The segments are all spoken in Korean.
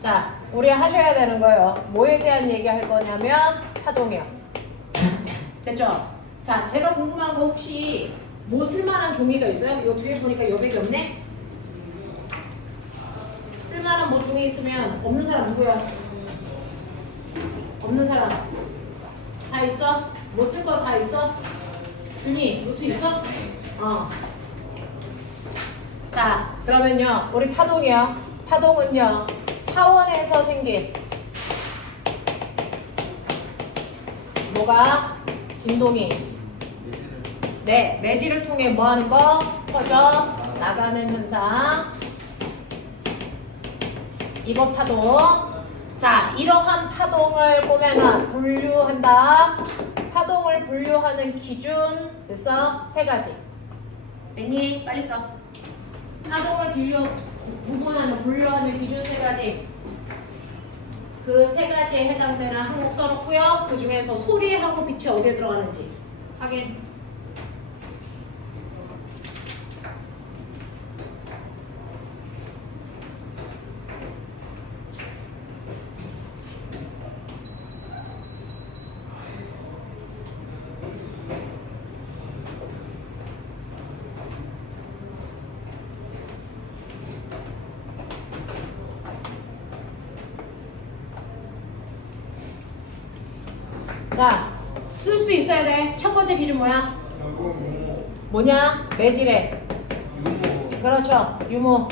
자, 우리 하셔야 되는 거예요. 뭐에 대한 얘기 할 거냐면 파동이요. 됐죠? 자, 제가 궁금한 거 혹시 뭐 쓸만한 종이가 있어요? 이거 뒤에 보니까 여백이 없네? 쓸만한 뭐 종이 있으면 없는 사람 누구야? 없는 사람 다 있어? 뭐 쓸 거 다 있어? 준이 노트 있어? 자, 그러면요 우리 파동이요. 파동은요 파원에서 생긴 뭐가? 진동이 네, 매질을 통해 뭐 하는 거? 퍼져 나가는 현상. 이거 파동. 자, 이러한 파동을 꼬맹아 분류한다. 파동을 분류하는 기준 됐어? 세 가지. 됐니? 빨리 써. 파동을 분류하는 기준 세 가지. 그 세 가지에 해당되는 항목 써놓고요. 그 중에서 소리하고 빛이 어디에 들어가는지 확인. 자, 쓸 수 있어야 돼. 첫 번째 기준 뭐야? 뭐냐? 매질에. 그렇죠. 유무.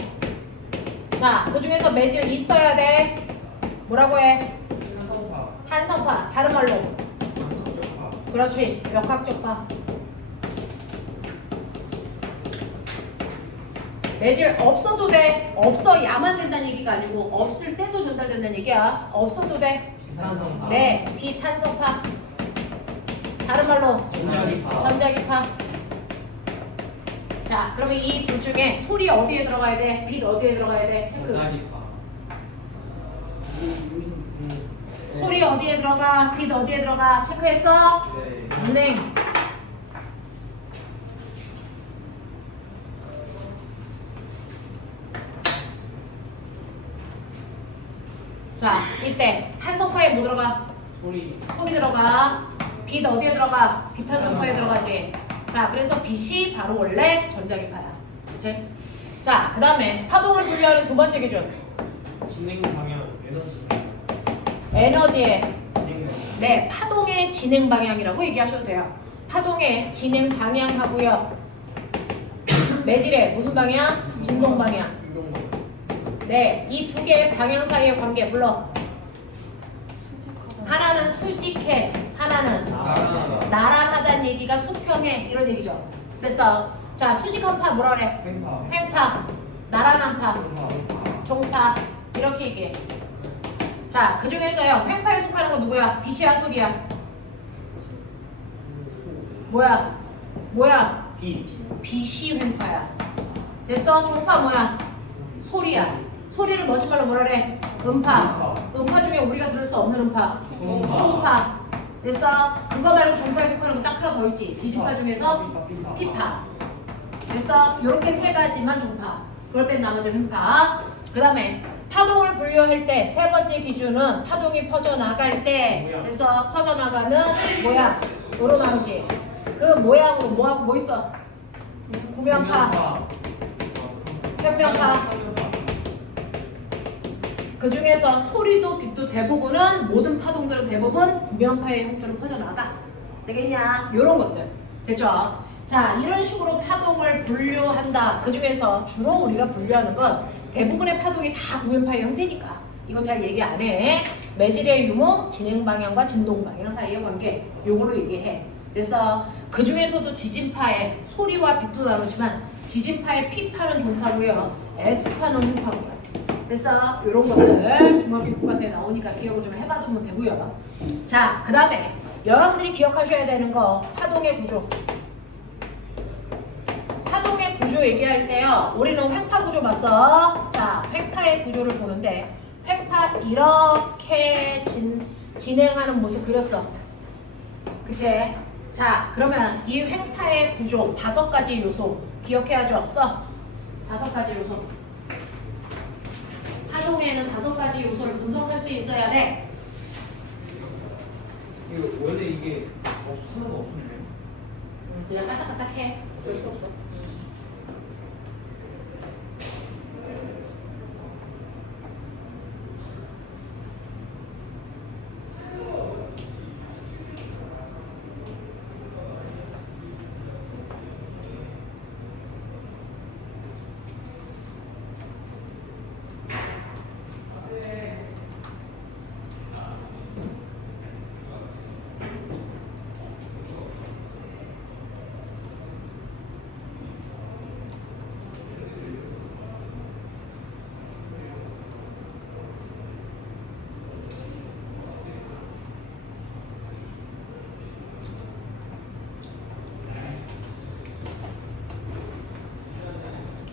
자, 그 중에서 매질 있어야 돼. 뭐라고 해? 탄성파. 다른 말로. 그렇지. 역학적파. 매질 없어도 돼. 없어야만 된다는 얘기가 아니고 없을 때도 전달된다는 얘기야. 없어도 돼. 네, 비탄성파. 다른 말로 전자기파. 자, 그러면 이 둘 중에 소리 어디에 들어가야 돼? 빛 어디에 들어가야 돼? 체크. 소리 어디에 들어가? 빛 어디에 들어가? 체크했어? 네. 자, 이때 탄성파에 뭐 들어가? 소리 들어가. 빛 어디에 들어가? 빛탄성파에 들어가지. 자, 그래서 빛이 바로 원래 전자기파야. 그치? 자, 그 다음에 파동을 분류하는 두 번째 기준. 진행 방향 에너지의 네, 파동의 진행 방향이라고 얘기하셔도 돼요. 파동의 진행 방향하고요. 매질의 무슨 방향? 진동 방향. 네, 이 두 개의 방향 사이의 관계 불러. 하나는 수직해, 하나는 나란하다는 얘기가 수평해 이런 얘기죠. 됐어. 자, 수직한 파 뭐라 그래? 횡파. 나란한 파, 종파 이렇게 얘기해. 자, 그 중에서요 횡파에 속하는 거 누구야? 빛이야, 소리야? 뭐야? 빛이 횡파야. 됐어? 종파 뭐야? 소리야. 소리를 거짓말로 뭐라 그래? 음파. 음파 중에 우리가 들을 수 없는 음파. 초음파. 됐어? 그거 말고 종파에 속하는 거 딱 하나 더 있지. 지진파 중에서 피파. 됐어? 요렇게 세 가지만 종파. 그걸 뺀 나머지 횡파. 그 다음에 파동을 분류할 때 세 번째 기준은 파동이 퍼져나갈 때 됐어? 퍼져나가는 모양. 요로 나누지. 그 모양으로 뭐 있어? 구면파. 평면파. 그 중에서 소리도 빛도 대부분은 모든 파동들은 대부분 구면파의 형태로 퍼져나가. 되겠냐? 요런 것들. 됐죠? 자, 이런 식으로 파동을 분류한다. 그 중에서 주로 우리가 분류하는 건 대부분의 파동이 다 구면파의 형태니까. 이거 잘 얘기 안 해. 매질의 유무, 진행 방향과 진동 방향 사이의 관계. 요거로 얘기해. 그래서 그 중에서도 지진파의 소리와 빛도 나누지만 지진파의 P파는 종파고요. S파는 횡파고요. 그래서 이런 것들 중학교 교과서에 나오니까 기억을 좀 해봐두면 되고요. 자, 그 다음에 여러분들이 기억하셔야 되는 거 파동의 구조. 파동의 구조 얘기할 때요. 우리는 횡파 구조 봤어. 자, 횡파의 구조를 보는데 횡파 이렇게 진행하는 모습 그렸어. 그치? 자, 그러면 이 횡파의 구조 5가지 요소 기억해야죠? 없어? 5가지 요소. 파동의 파동에는 5가지 요소를 분석할 수 있어야 돼. 이거 원래 이게 하나가 없었네요. 그냥 까딱까딱해. 어쩔 수 없어.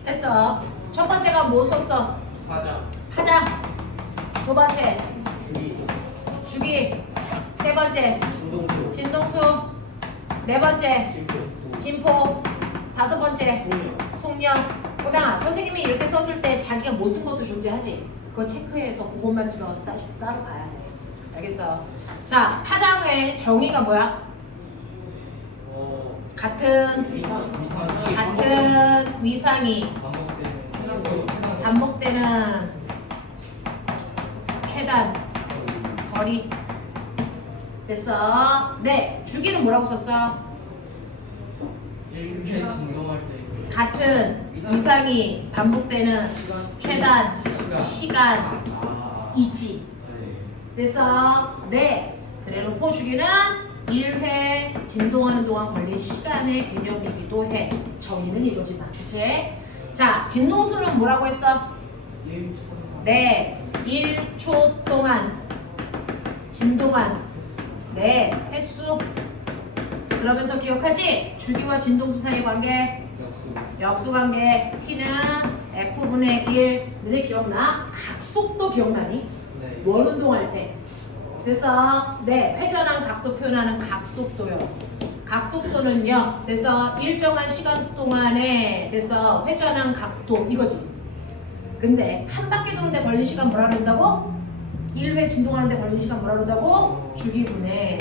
됐어. 첫 번째가 뭐 썼어? 사장, 파장. 두 번째 주기, 주기. 세 번째 진동수, 진동수. 네 번째 진포, 진포. 다섯 번째 소녀. 속력. 호당아, 선생님이 이렇게 써줄 때 자기가 못 쓴 것도 존재하지. 그거 체크해서 그것만 집어가서 따로 봐야 돼. 알겠어? 자, 파장의 정의가 뭐야? 같은 위상이 반복되는 최단 거리. 됐어? 네, 주기는 뭐라고 썼어? 진동할 때 같은 위상이 반복되는 최단 시간이지. 됐어? 네. 그래놓고 주기는 1회 진동하는 동안 걸린 시간의 개념이기도 해. 정의는 이거지만, 그치? 자, 진동수는 뭐라고 했어? 네, 1초 동안 진동한 네, 횟수. 그러면서 기억하지? 주기와 진동수 사이의 관계, 역수관계. T는 F분의 1. 너네 기억나? 각속도 기억나니? 원운동할 때. 그래서 네, 회전한 각도 표현하는 각속도요. 각속도는요. 그래서 일정한 시간 동안에 그래서 회전한 각도 이거지. 근데 한 바퀴 도는데 걸린 시간 뭐라 그런다고? 1회 진동하는데 걸린 시간 뭐라 그런다고? 주기분해.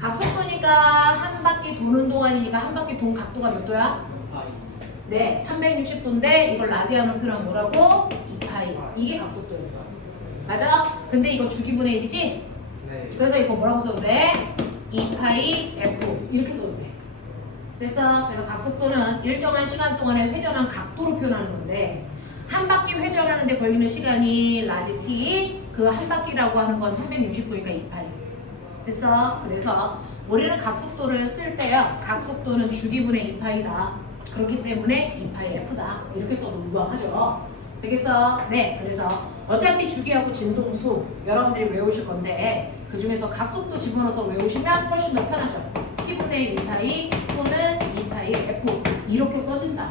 각속도니까 한 바퀴 도는 동안이니까 한 바퀴 돈 각도가 몇 도야? 네, 360도인데 이걸 라디안으로 표현한 뭐라고? 2파이. 이게 각속도였어. 맞아? 근데 이거 주기분의 1이지? 그래서 이거 뭐라고 써도 돼? 2파이 F 이렇게 써도 돼. 됐어? 그래서 각속도는 일정한 시간 동안에 회전한 각도로 표현하는 건데 한 바퀴 회전하는데 걸리는 시간이 라지 T, 그 한 바퀴라고 하는 건 360도니까 2파이. 됐어? 그래서 우리는 각속도를 쓸 때요. 각속도는 주기분의 2파이다. 그렇기 때문에 2파이 F다. 이렇게 써도 무방하죠. 되겠어? 네. 그래서 어차피 주기하고 진동수 여러분들이 외우실 건데 그 중에서 각속도 집어넣어서 외우시면 훨씬 더 편하죠. T분의 2파이 또는 2파이 F 이렇게 써진다.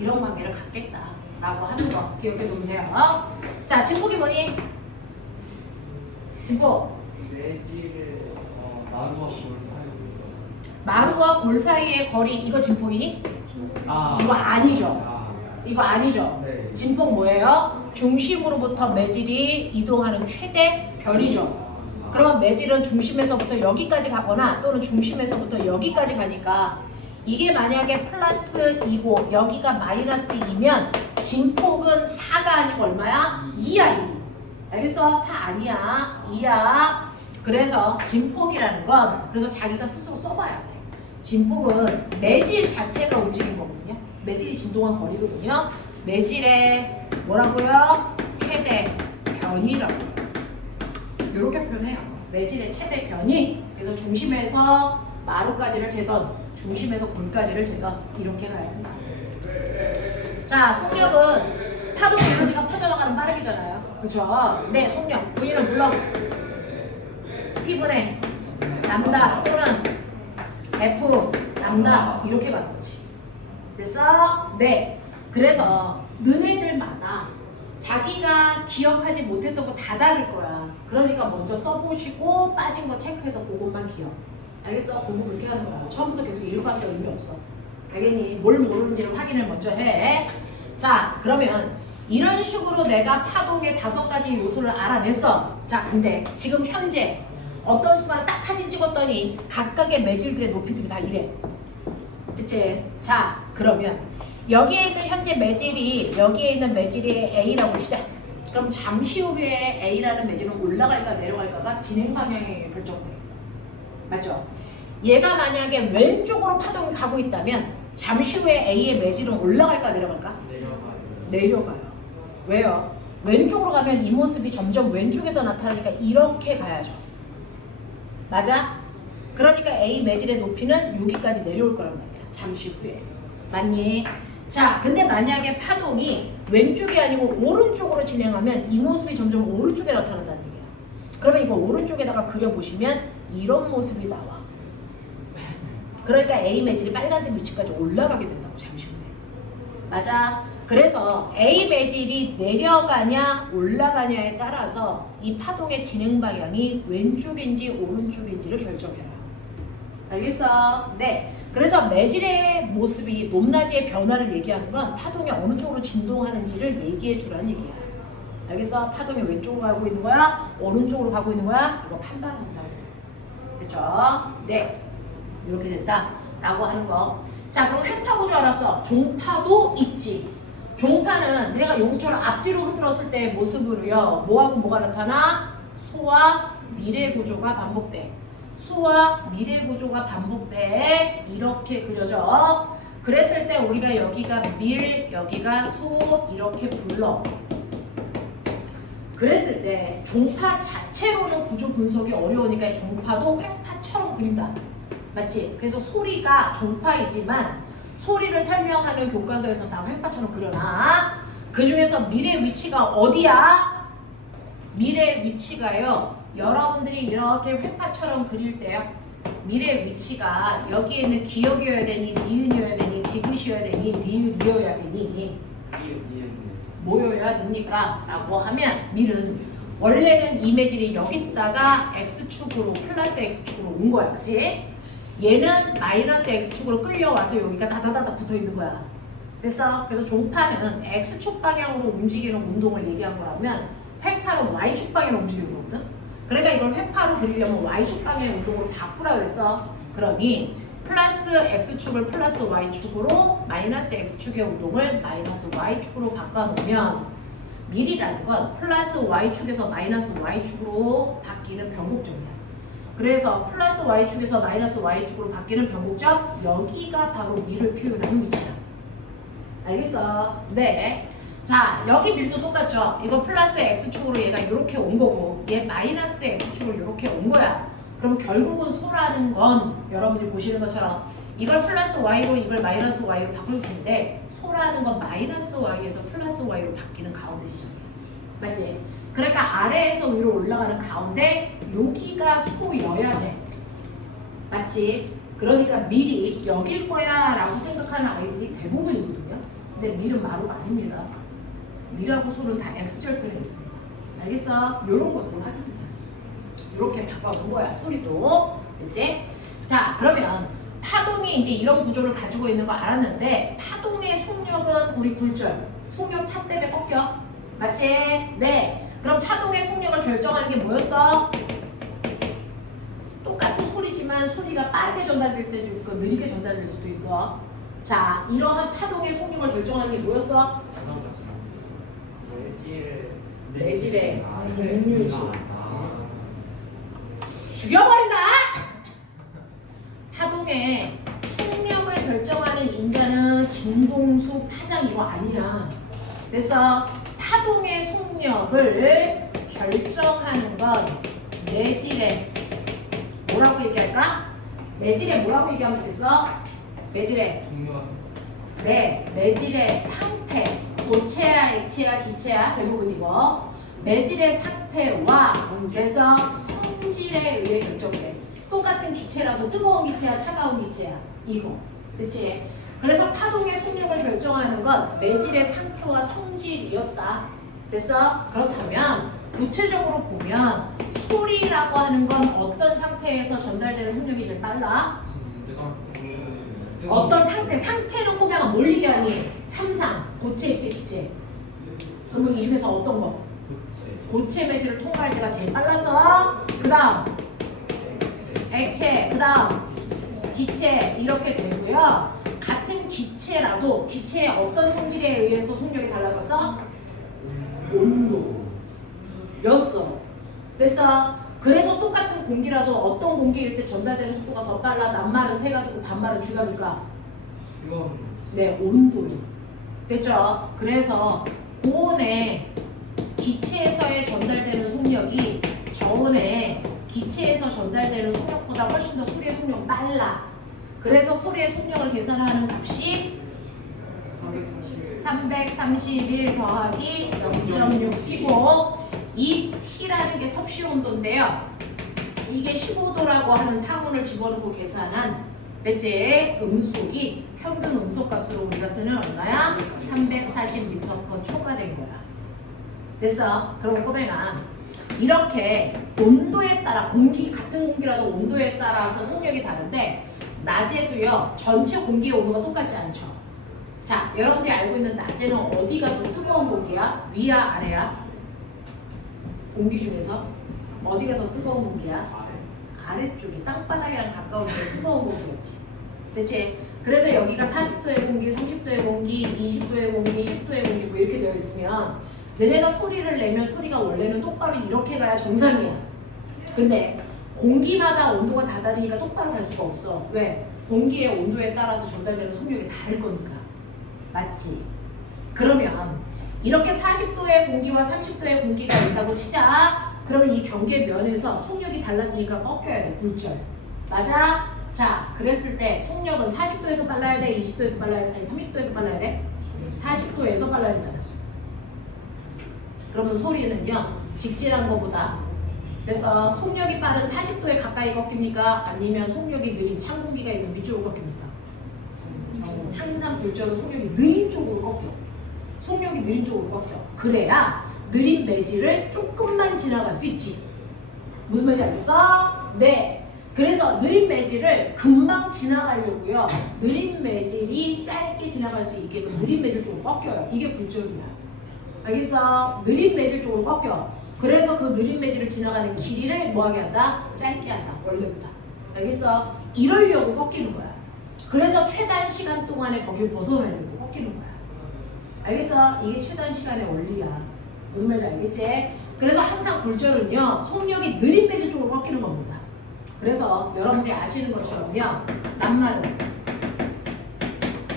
이런 관계를 갖겠다 라고 하는 거 기억해 두면 돼요. 자, 진폭이 뭐니? 진폭. 내지를 마루와 골 사이. 마루와 골 사이의 거리 이거 진폭이니? 이거 아니죠. 이거 아니죠. 네. 진폭 뭐예요? 중심으로부터 매질이 이동하는 최대 변이죠. 그러면 매질은 중심에서부터 여기까지 가거나 또는 중심에서부터 여기까지 가니까 이게 만약에 플러스 2고 여기가 마이너스 2면 진폭은 4가 아니고 얼마야? 2야 2. 알겠어? 4 아니야. 2야. 그래서 진폭이라는 건 그래서 자기가 스스로 써봐야 돼. 진폭은 매질 자체가 움직인 거거든요. 매질이 진동한 거리거든요. 매질의 뭐라고요? 최대 변이라고. 이렇게 표현해요. 매질의 최대 변이. 그래서 중심에서 마루까지를 재던 중심에서 골까지를 재던 이렇게 가야 된다. 자, 속력은 파도 에너지가 퍼져나가는 빠르기잖아요. 그쵸? 네, 속력. 본인은 물론 T분의 람다 또는 F 람다 이렇게 가는 거지. 됐어? 네. 그래서 너네들마다 자기가 기억하지 못했던 거 다 다를 거야. 그러니까 먼저 써보시고 빠진 거 체크해서 그것만 기억. 알겠어? 공부 그렇게 하는 거야. 처음부터 계속 읽어봤자 의미 없어. 알겠니? 뭘 모르는지를 확인을 먼저 해. 자, 그러면 이런 식으로 내가 파동의 5가지 요소를 알아냈어. 자, 근데 지금 현재 어떤 순간에 딱 사진 찍었더니 각각의 매질들의 높이들이 다 이래. 그치? 자, 그러면 여기에 있는 현재 매질이 여기에 있는 매질이 A라고 치자. 그럼 잠시 후에 A라는 매질은 올라갈까 내려갈까가 진행 방향에 결정돼. 맞죠? 얘가 만약에 왼쪽으로 파동이 가고 있다면 잠시 후에 A의 매질은 올라갈까 내려갈까? 내려가요. 내려가요. 왜요? 왼쪽으로 가면 이 모습이 점점 왼쪽에서 나타나니까 이렇게 가야죠. 맞아? 그러니까 A 매질의 높이는 여기까지 내려올 거란 말이야. 잠시 후에. 맞니? 자, 근데 만약에 파동이 왼쪽이 아니고 오른쪽으로 진행하면 이 모습이 점점 오른쪽에 나타난다는 얘기야. 그러면 이거 오른쪽에다가 그려보시면 이런 모습이 나와. 그러니까 A 매질이 빨간색 위치까지 올라가게 된다고, 잠시 후에. 맞아? 그래서 A 매질이 내려가냐 올라가냐에 따라서 이 파동의 진행 방향이 왼쪽인지 오른쪽인지를 결정해요. 알겠어? 네. 그래서 매질의 모습이 높낮이의 변화를 얘기하는 건 파동이 어느 쪽으로 진동하는지를 얘기해 주라는 얘기야. 알겠어? 파동이 왼쪽으로 가고 있는 거야? 오른쪽으로 가고 있는 거야? 이거 판단한다. 됐죠? 네. 이렇게 됐다. 라고 하는 거. 자, 그럼 횡파구조 알았어. 종파도 있지. 종파는 내가 용수처럼 앞뒤로 흔들었을 때의 모습으로요. 뭐하고 뭐가 나타나? 소와 미래 구조가 반복돼. 소와 미래 구조가 반복돼. 이렇게 그려져. 그랬을 때 우리가 여기가 밀, 여기가 소 이렇게 불러. 그랬을 때 종파 자체로는 구조 분석이 어려우니까 종파도 횡파처럼 그린다. 맞지? 그래서 소리가 종파이지만 소리를 설명하는 교과서에서 다 횡파처럼 그려놔. 그 중에서 미래 위치가 어디야? 미래 위치가요. 여러분들이 이렇게 횡파처럼 그릴 때요. 미래 위치가 여기에는 기억이어야 되니, 니은이어야 되니, 디귿이어야 되니, 리을이어야 되니, 뭐여야 됩니까? 라고 하면 밀은 원래는 이매질이 여기다가 X축으로 플러스 X축으로 온 거야. 그치? 얘는 마이너스 X축으로 끌려와서 여기가 다다다다 붙어있는 거야. 됐어? 그래서 종파는 X축 방향으로 움직이는 운동을 얘기한 거라면 횡파는 Y축 방향으로 움직이는 거거든? 그러니까 이걸 횡파로 그리려면 Y축 방향의 운동으로 바꾸라 그랬어. 그러니 플러스 X축을 플러스 Y축으로 마이너스 X축의 운동을 마이너스 Y축으로 바꿔놓으면 밀이라는 건 플러스 Y축에서 마이너스 Y축으로 바뀌는 변곡점이야. 그래서 플러스 Y축에서 마이너스 Y축으로 바뀌는 변곡점, 여기가 바로 밀을 표현하는 위치야. 알겠어? 네. 자, 여기 밀도 똑같죠? 이거 플러스 X축으로 얘가 이렇게 온 거고 얘 마이너스 X축으로 이렇게 온 거야. 그럼 결국은 소라는 건 여러분들이 보시는 것처럼 이걸 플러스 Y로 이걸 마이너스 Y로 바꿀 텐데 소라는 건 마이너스 Y에서 플러스 Y로 바뀌는 가운데 지점이야. 맞지? 그러니까 아래에서 위로 올라가는 가운데 여기가 소여야 돼. 맞지? 그러니까 밀이 여길 거야 라고 생각하는 아이들이 대부분이거든요. 근데 밀은 마루가 아닙니다. 밀하고 소는 다 X절편에 있습니다. 알겠어? 요런 것들을 하게 됩니다. 이렇게 바꿔본 거야. 소리도. 그치? 자, 그러면 파동이 이제 이런 구조를 가지고 있는 거 알았는데 파동의 속력은 우리 굴절. 속력 차 때문에 꺾여. 맞지? 네. 그럼 파동의 속력을 결정하는 게 뭐였어? 똑같은 소리지만 소리가 빠르게 전달될 때도 있고 느리게 전달될 수도 있어. 자, 이러한 파동의 속력을 결정하는 게 뭐였어? 매질의 종류지. 죽여버린다! 파동의 속력을 결정하는 인자는 진동수, 파장 이거 아니야. 그래서 파동의 속력을 결정하는 건 매질의 뭐라고 얘기할까? 매질의 뭐라고 얘기하면 되겠어? 매질의 종류가 네, 매질의 상태, 고체야, 액체야, 기체야 대부분 이거 매질의 상태와 그래서 성질에 의해 결정돼. 똑같은 기체라도 뜨거운 기체야, 차가운 기체야 이거, 그치? 그래서 파동의 속력을 결정하는 건 매질의 상태와 성질이었다. 그래서 그렇다면 구체적으로 보면 소리라고 하는 건 어떤 상태에서 전달되는 속력이 제일 빨라? 어떤 상태? 상태는 꼬매가 몰리게 하니 삼상, 고체, 액체, 기체. 그러면 이 중에서 어떤 거? 고체. 고체 매질을 통과할 때가 제일 빨라서 그 다음 액체, 그 다음 기체 이렇게 되고요. 같은 기체라도 기체의 어떤 성질에 의해서 속력이 달라졌어? 온도였어. 그래서 똑같은 공기라도 어떤 공기일 때 전달되는 속도가 더 빨라? 낱말은 새가 듣고 반말은 쥐가 듣까? 이건 네, 온도요. 됐죠? 그래서 고온의 기체에서의 전달되는 속력이 저온의 기체에서 전달되는 속력보다 훨씬 더 소리의 속력이 빨라. 그래서 소리의 속력을 계산하는 값이 331 더하기 0.6T고 이 T라는 게 섭씨 온도인데요. 이게 15도라고 하는 상온을 집어넣고 계산한 대체 음속이 평균 음속값으로 우리가 쓰는 얼마야? 340m/초가 된 거야. 됐어? 그럼 꼬맹아 이렇게 온도에 따라 같은 공기라도 온도에 따라서 속력이 다른데 낮에도요 전체 공기의 온도가 똑같지 않죠. 자, 여러분들이 알고 있는 낮에는 어디가 더 뜨거운 공기야? 위야 아래야? 공기 중에서 어디가 더 뜨거운 공기야? 아래쪽이 땅바닥이랑 가까운 게 뜨거운 공기였지. 그치? 그래서 여기가 40도의 공기, 30도의 공기, 20도의 공기, 10도의 공기 뭐 이렇게 되어 있으면 너네가 소리를 내면 소리가 원래는 똑바로 이렇게 가야 정상이야. 근데 공기마다 온도가 다 다르니까 똑바로 갈 수가 없어. 왜? 공기의 온도에 따라서 전달되는 속력이 다를 거니까. 맞지? 그러면 이렇게 40도의 공기와 30도의 공기가 있다고 치자. 그러면 이 경계면에서 속력이 달라지니까 꺾여야 돼. 굴절. 맞아? 자, 그랬을 때 속력은 40도에서 빨라야 돼? 20도에서 빨라야 돼? 아니 30도에서 빨라야 돼? 40도에서 빨라야 되잖아. 그러면 소리는요 직진한 것보다 그래서 속력이 빠른 40도에 가까이 꺾입니까? 아니면 속력이 느린 찬 공기가 있는 위쪽으로 꺾입니까? 항상 골절은 속력이 느린 쪽으로 꺾여. 속력이 느린 쪽으로 꺾여. 그래야 느린 매질을 조금만 지나갈 수 있지. 무슨 말인지 알겠어? 네. 그래서 느린 매질을 금방 지나가려고요. 느린 매질이 짧게 지나갈 수 있게끔 느린 매질 쪽으로 꺾여요. 이게 굴절이야. 알겠어? 느린 매질 쪽으로 꺾여. 그래서 그 느린 매질을 지나가는 길이를 뭐하게 한다? 짧게 한다. 원래보다. 알겠어? 이러려고 꺾이는 거야. 그래서 최단 시간 동안에 거기를 벗어나려고 꺾이는 거야. 알겠어? 이게 최단 시간의 원리야. 무슨 말인지 알겠지? 그래서 항상 굴절은요 속력이 느린 매질 쪽으로 꺾이는 겁니다. 그래서 여러분들이 아시는 것처럼요 낱말은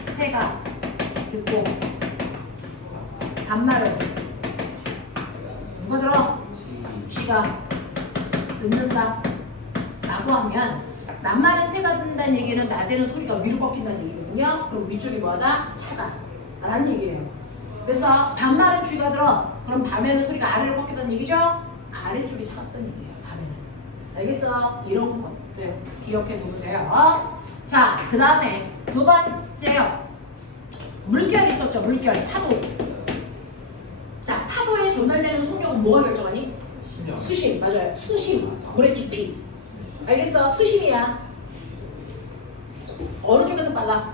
새가 듣고 반말은 누가 들어? 쥐가 듣는다 라고 하면 낱말은 새가 듣는다는 얘기는 낮에는 소리가 위로 꺾인다는 얘기거든요. 그럼 위쪽이 뭐하다? 차가 라는 얘기예요. 그래서 반말은 쥐가 들어. 그럼 밤에는 소리가 아래로 꺾인다는 얘기죠? 아래쪽이 차갑다는 얘기예요. 밤에는. 알겠어? 이런 것들 기억해 두면 돼요. 자, 그 다음에 두 번째요. 물결 있었죠? 물결, 파도. 자, 파도에 전달되는 속력은 뭐가 결정하니? 수심, 맞아요. 수심, 물의 깊이. 알겠어? 수심이야. 어느 쪽에서 빨라?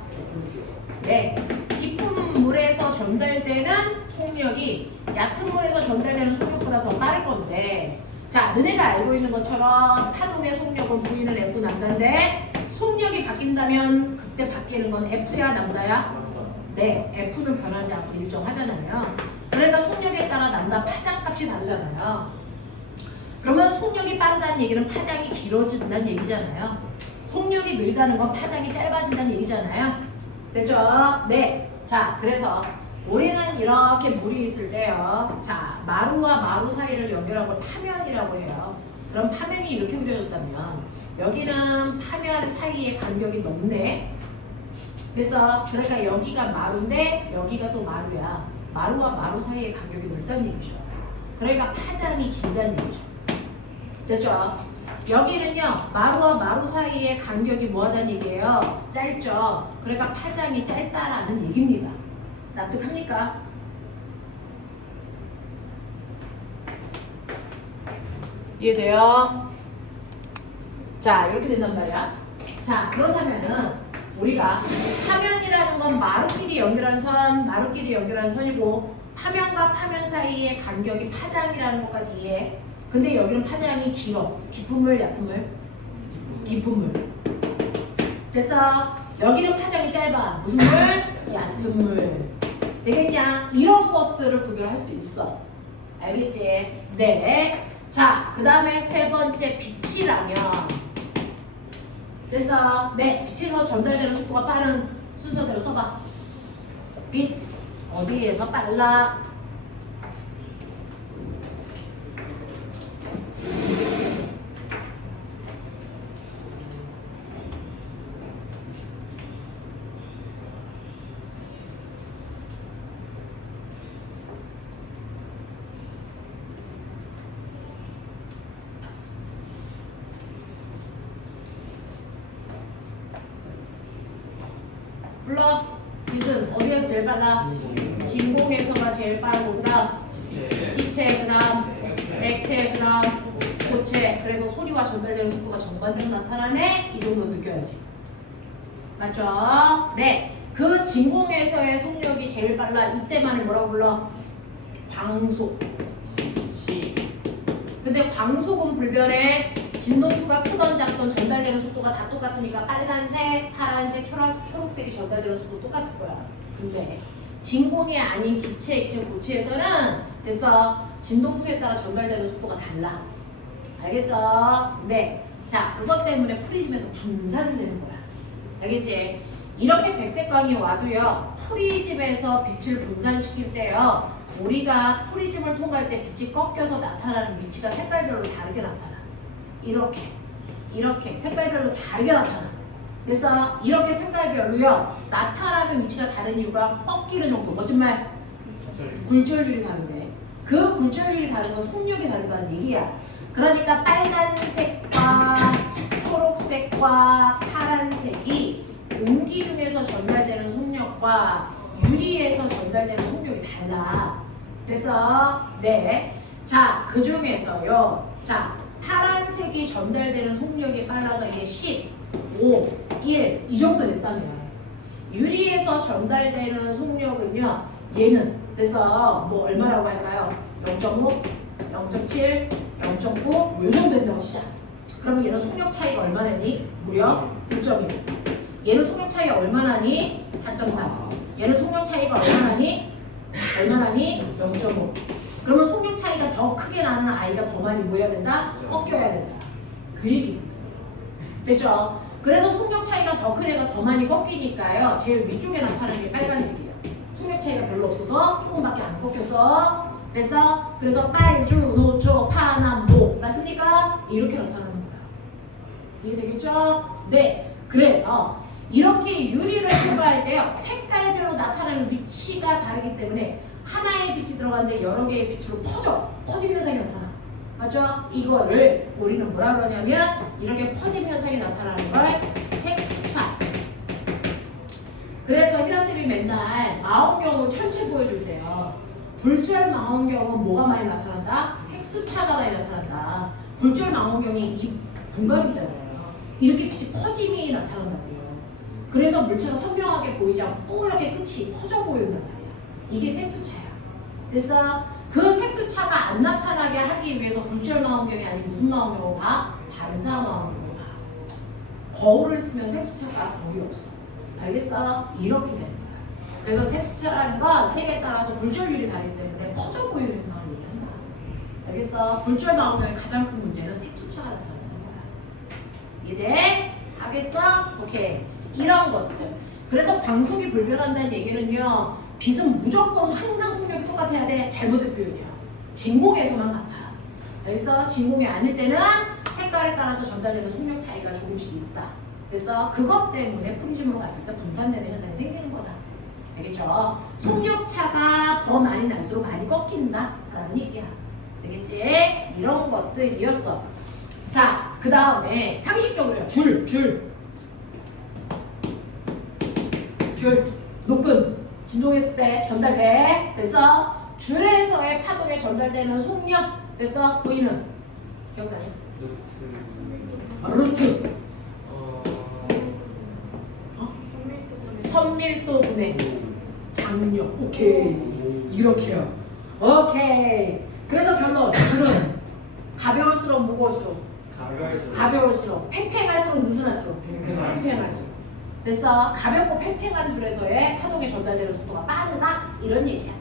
네. 깊은 물에서 전달되는 속력이 얕은 물에서 전달되는 속력보다 더 빠를 건데 자, 너네가 알고 있는 것처럼 파동의 속력은 V는 F 남다인데 속력이 바뀐다면 그때 바뀌는 건 F야 남다야? 네, F는 변하지 않고 일정하잖아요. 그러니까 속력에 따라 남다 파장값이 다르잖아요. 그러면 속력이 빠르다는 얘기는 파장이 길어진다는 얘기잖아요. 속력이 느리다는 건 파장이 짧아진다는 얘기잖아요. 됐죠? 네. 자, 그래서 우리는 이렇게 물이 있을 때요. 자, 마루와 마루 사이를 연결한 걸 파면이라고 해요. 그럼 파면이 이렇게 그려졌다면 여기는 파면 사이의 간격이 넓네. 그래서 그러니까 여기가 마루인데 여기가 또 마루야. 마루와 마루 사이의 간격이 넓다는 얘기죠. 그러니까 파장이 길다는 얘기죠. 됐죠? 여기는요 마루와 마루 사이의 간격이 뭐하다는 얘기예요? 짧죠? 그러니까 파장이 짧다라는 얘기입니다. 납득합니까? 이해돼요? 자, 이렇게 된단 말이야. 자, 그렇다면은 우리가 파면이라는 건 마루끼리 연결한 선, 마루끼리 연결한 선이고 파면과 파면 사이의 간격이 파장이라는 것까지 이해해. 근데 여기는 파장이 길어. 깊은 물, 얕은 물? 깊은 물. 그래서 여기는 파장이 짧아. 무슨 물? 얕은 물. 되겠냐? 이런 것들을 구별할 수 있어. 알겠지? 네. 자, 그 다음에 세 번째 빛이라면. 그래서 네, 빛에서 전달되는 속도가 빠른 순서대로 써봐. 빛 어디에서 빨라? 불러. 빛은 어디에서 제일 빨라? 진공에서가 제일 빠르고 그 다음 기체, 그 다음 액체, 그 다음 고체. 그래서 소리와 전달되는 속도가 정반대로 나타나네. 이 정도 느껴야지. 맞죠? 네. 그 진공에서의 속력이 제일 빨라. 이때만을 뭐라고 불러? 광속. 근데 광속은 불변해. 진동수가 크던 작던 전달되는 속도가 다 똑같으니까 빨간색, 파란색, 초록색이 전달되는 속도 똑같을 거야. 근데 진공이 아닌 기체, 액체, 고체에서는 됐어. 진동수에 따라 전달되는 속도가 달라. 알겠어? 네. 자, 그것 때문에 프리즘에서 분산되는 거야. 알겠지? 이렇게 백색광이 와도요. 프리즘에서 빛을 분산시킬 때요. 우리가 프리즘을 통과할 때 빛이 꺾여서 나타나는 위치가 색깔별로 다르게 나타나. 이렇게 색깔별로 다르게 나타나. 그래서 이렇게 색깔별로요 나타나는 위치가 다른 이유가 꺾이는 정도. 멋진 말. 굴절률이 다르네. 그 굴절률이 다르고 속력이 다르다는 얘기야. 그러니까 빨간색과 초록색과 파란색이 공기 중에서 전달되는 속력과 유리에서 전달되는 속력이 달라. 그래서 네. 자, 그 중에서요. 자, 파란색이 전달되는 속력이 빨라서 이게 10, 5, 1 이 정도 됐다면 유리에서 전달되는 속력은요. 얘는 그래서 뭐 얼마라고 할까요? 0.5, 0.7, 0.9 요 정도 된다고 시작. 그러면 얘는 속력 차이가 얼마나니? 무려 9.1. 얘는 속력 차이가 얼마나니? 4.4. 얘는 속력 차이가 얼마나니? 0.5. 그러면 속력 차이가 더 크게 나는 아이가 더 많이 뭐 해야 된다? 꺾여야 된다. 그 얘기입니다. 됐죠? 그래서 속력 차이가 더 큰 애가 더 많이 꺾이니까요. 제일 위쪽에 나타나는 게 빨간색이에요. 속력 차이가 별로 없어서 조금밖에 안 꺾였어. 됐어? 그래서 빨주, 노초, 파남, 모 맞습니까? 이렇게 나타나는 거야. 이해되겠죠? 네. 그래서 이렇게 유리를 통과할 때요. 색깔별로 나타나는 위치가 다르기 때문에 하나의 빛이 들어가는데 여러 개의 빛으로 퍼짐 현상이 나타나. 맞죠? 이거를 우리는 뭐라 그러냐면 이렇게 퍼짐 현상이 나타나는 걸 색수차. 그래서 희라쌤이 맨날 망원경으로 천체 보여줄 때요. 굴절 망원경은 뭐가 많이 나타난다? 색수차가 많이 나타난다. 굴절 망원경이 이 분갈이잖아요. 이렇게 빛이 퍼짐이 나타난다고요. 그래서 물체가 선명하게 보이지 않고 뿌옇게 끝이 퍼져 보인단 말이야. 이게 색수차야. 그래서 그 색수차가 안 나타나게 하기 위해서 굴절 망원경이 아닌 무슨 망원경으로 봐? 반사 망원경으로 봐. 거울을 쓰면 색수차가 거의 없어. 알겠어? 이렇게 되는 거야. 그래서 색수차라는 건 색에 따라서 굴절률이 다르기 때문에 퍼져 보이는 현상을 얘기한다. 알겠어? 굴절 망원경의 가장 큰 문제는 색수차가 나타나는 거야. 이해돼? 하겠어? 오케이. 이런 것들. 그래서 광속이 불변한다는 얘기는요. 빛은 무조건 항상 속력이 똑같아야 돼. 잘못된 표현이야. 진공에서만 같아. 그래서 진공이 아닐 때는 색깔에 따라서 전달되는 속력 차이가 조금씩 있다. 그래서 그것 때문에 프리즘으로 봤을 때 분산되는 현상이 생기는 거다. 되겠죠? 속력차가 더 많이 날수록 많이 꺾인다 라는 얘기야. 되겠지? 이런 것들이었어. 자, 그 다음에 상식적으로요. 줄, 노끈 진동했을 때 전달돼. 그래서 줄에서의 파동에 전달되는 속력. 그래서 V는 기억나니? 루트. 선밀도분의 장력. 오케이. 이렇게요. 오케이. 그래서 결론. 줄은 가벼울수록 무거울수록 가벼울수록 팽팽할수록 느슨할수록 팽팽할수록. 됐어. 가볍고 팽팽한 줄에서의 파동이 전달되는 속도가 빠르다 이런 얘기야.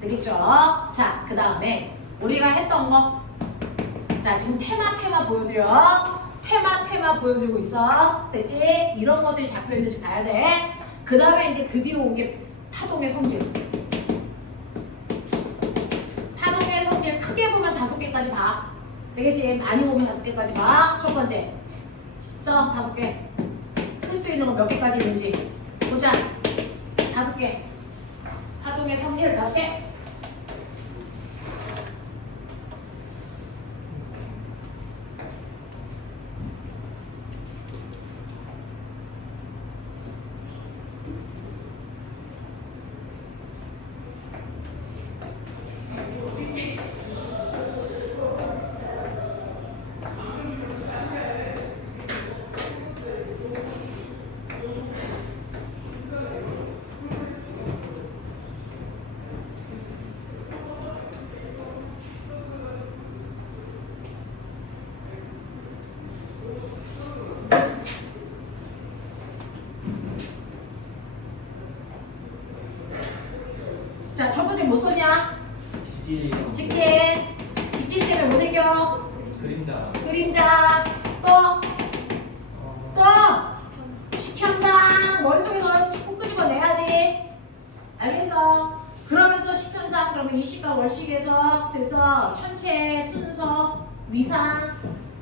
되겠죠? 자, 그 다음에 우리가 했던 거. 자, 지금 테마 보여드려. 테마 보여드리고 있어. 됐지? 이런 것들이 잡혀있는지 봐야 돼. 그 다음에 이제 드디어 온 게 파동의 성질. 파동의 성질 크게 보면 5개까지 봐. 되겠지? 많이 보면 5개까지 봐. 첫 번째. 써. 5개. 쓸 수 있는 거 몇 개까지 있는지. 보자. 5개. 파동의 성질 5개. 자, 첫 번째 뭐 쏘냐? 직진. 직진 때문에 뭐 생겨? 그림자. 또 식현상. 머릿속에서 자꾸 끄집어내야지. 알겠어? 그러면서 식현상 그러면 일식과 월식에서 됐어. 천체, 순서, 위상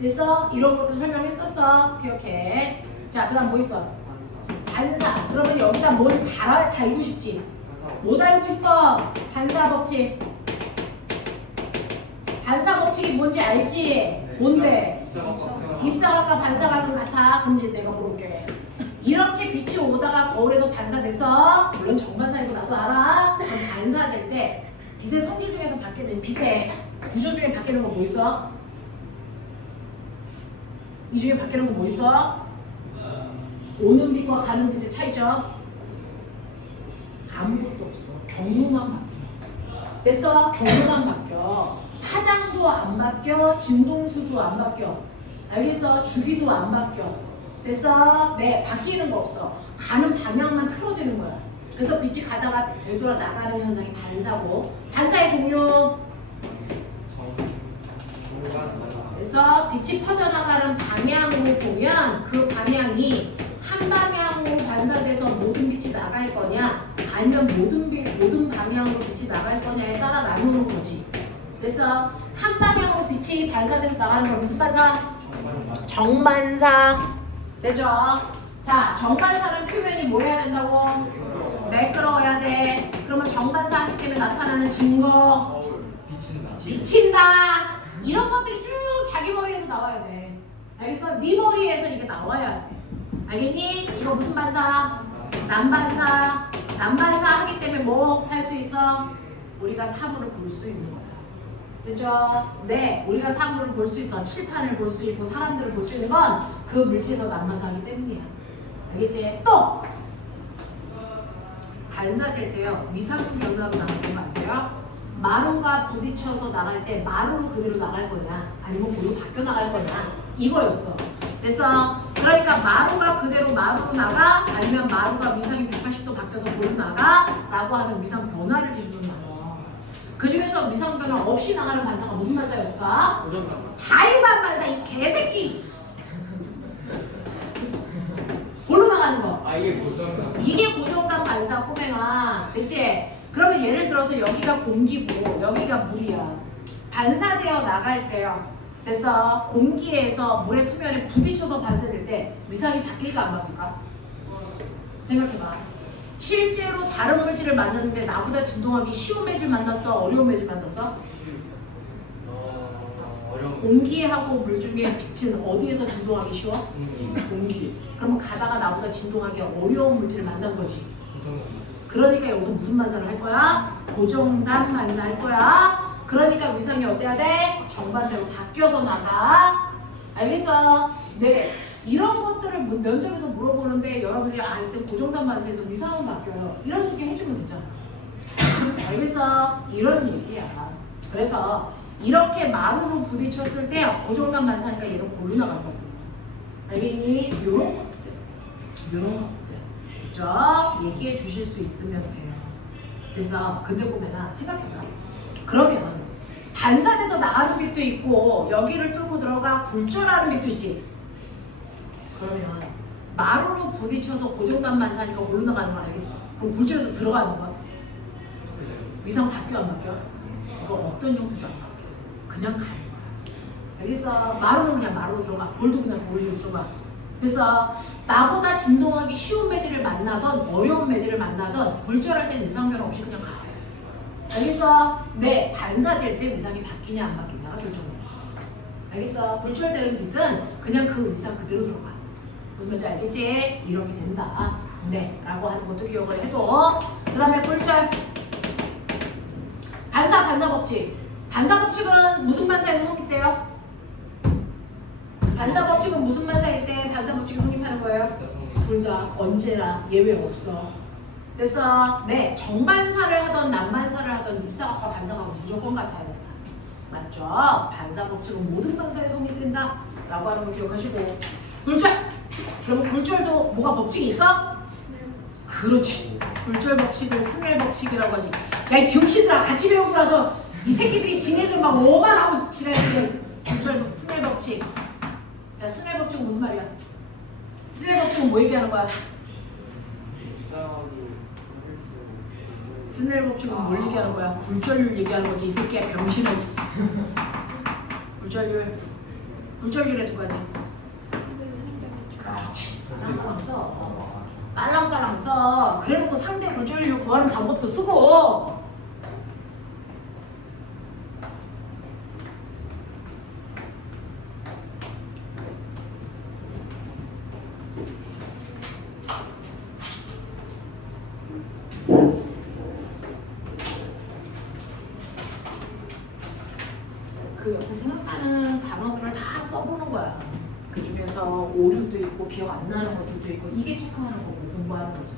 됐어? 이런 것도 설명했었어. 기억해. 자, 그 다음 뭐 있어? 반사. 그러면 여기다 뭘 달고 싶지? 뭐 달고 싶어? 반사법칙. 반사법칙이 뭔지 알지? 뭔데? 입사각과 반사각은 같아. 그럼 이제 내가 물어볼게. 이렇게 빛이 오다가 거울에서 반사돼서 물론 정반사이고 나도 알아. 그럼 반사될 때 빛의 성질 중에서 받게 되는 빛의 구조 중에 바뀌는 거 뭐 있어? 이 중에 바뀌는 거 뭐 있어? 오는 빛과 가는 빛의 차이죠. 아무것도 없어. 경로만 바뀌어. 됐어? 경로만 바뀌어. 파장도 안 바뀌어. 진동수도 안 바뀌어. 알겠어? 주기도 안 바뀌어. 됐어? 네, 바뀌는 거 없어. 가는 방향만 틀어지는 거야. 그래서 빛이 가다가 되돌아 나가는 현상이 반사고. 반사의 종류. 그래서 빛이 퍼져나가는 방향으로 보면 그 방향이 한 방향으로 반사돼서 모든 빛이 나갈 거냐 아니면 모든 방향으로 빛이 나갈 거냐에 따라 나누는 거지. 그래서 한 방향으로 빛이 반사돼서 나가는 건 무슨 반사? 정반사. 되죠? 자, 정반사는 표면이 뭐 해야 된다고? 매끄러워야 돼. 그러면 정반사 하기 때문에 나타나는 증거. 비친다. 이런 것들이 쭉 자기 머리에서 나와야 돼. 알겠어? 네 머리에서 이게 나와야 돼. 알겠니? 이거 무슨 반사? 남반사. 남반사 하기 때문에 뭐 할 수 있어? 우리가 사물을 볼 수 있는 거야. 그죠? 네, 우리가 사물을 볼 수 있어. 칠판을 볼 수 있고 사람들을 볼 수 있는 건 그 물체에서 남반사하기 때문이야. 알겠지? 또! 반사될 때요. 미상품 변화로 나갈 거 아세요? 마루가 부딪혀서 나갈 때 마루로 그대로 나갈 거냐 아니면 그로 바뀌어 나갈 거냐 이거였어. 됐어? 그러니까 마루가 그대로 마루로 나가 아니면 마루가 위상이 180도 바뀌어서 그로 나가 라고 하는 위상 변화를 기준으로 나눠. 그 중에서 위상 변화 없이 나가는 반사가 무슨 반사였을까? 자유반 반사. 이 개새끼. 골로 나가는 거. 이게 고정단 반사 꼬맹아. 됐지? 그러면 예를 들어서 여기가 공기고 여기가 물이야. 반사되어 나갈 때요. 됐어? 공기에서 물의 수면에 부딪혀서 반사될 때 위상이 바뀔까 안 바뀔까? 생각해봐. 실제로 다른 물질을 만났는데 나보다 진동하기 쉬운 매질 만났어? 어려운 매질 만났어? 공기하고 물 중에 빛은 어디에서 진동하기 쉬워? 공기. 그러면 가다가 나보다 진동하기 어려운 물질을 만난 거지. 그러니까 여기서 무슨 반사를 할 거야? 고정단 반사 할 거야. 그러니까 위상이 어때야 돼? 정반대로 바뀌어서 나가. 알겠어? 네. 이런 것들을 면접에서 물어보는데 여러분들이 알 때 고정단 반사에서 위상은 바뀌어요. 이런 얘기 해주면 되잖아. 알겠어? 이런 얘기야. 그래서 이렇게 마루로 부딪혔을 때 고정단 반사니까 얘는 골로 나간 거고. 알겠니? 요런 것들. 요런 것들. 그죠? 얘기해 주실 수 있으면 돼요. 그래서 근데 보면 생각해봐. 그러면 반사돼서 나가는 빛도 있고 여기를 뚫고 들어가 굴절하는 빛도 있지. 그러면 마루로 부딪혀서 고정단 반사니까 골로 나가는 거 알겠어? 그럼 굴절해서 들어가는 거야? 어떻게 돼요? 위상 바뀌어 안 바뀌어? 이거 어떤 형태도 안 바뀌어. 그냥 가는 거야. 알겠어? 마루는 그냥 마루로 들어가. 볼도 그냥 볼로 들어가. 그래서 나보다 진동하기 쉬운 매질을 만나던 어려운 매질을 만나던 굴절할 땐 위상 변화 없이 그냥 가. 알겠어? 네, 반사될 때 위상이 바뀌냐 안 바뀌냐가 결정돼. 알겠어? 굴절되는 빛은 그냥 그 위상 그대로 들어가. 무슨 말인지 알겠지? 이렇게 된다. 네, 라고 하는 것도 기억을 해둬. 그 다음에 굴절. 반사 법칙. 반사 법칙은 무슨 반사에서 성립돼요? 반사 법칙은 무슨 반사일 때 반사 법칙이 성립하는 거예요? 둘 다 언제나 예외 없어. 그래서 네, 정반사를 하던 남반사를 하던 입사각과 반사각은 무조건 같아야 된다. 맞죠? 반사 법칙은 모든 반사에 성립된다 라고 하는 거 기억하시고. 굴절! 그러면 굴절도 뭐가 법칙이 있어? 그렇지. 굴절 법칙은 스넬 법칙이라고 하지. 야, 이 병신들아, 같이 배우고 나서 이 새끼들이 지네들 막 오만하고 지내는데 굴절 스넬 법칙. 야, 스넬 법칙은 무슨 말이야? 스넬 법칙은 뭐 얘기하는 거야? 스넬 법칙은 뭘 얘기하는 거야? 굴절률 얘기하는 거지. 이 새끼야, 병신아. 굴절률의 두 가지. 그렇지. 빨랑빨랑 써. 빨랑빨랑 써. 그래놓고 상대 굴절률 구하는 방법도 쓰고. 그 옆에 생각나는 단어들을 다 써보는 거야. 그 중에서 오류도 있고 기억 안 나는 것들도 있고 이게 체크하는 거고 공부하는 거지.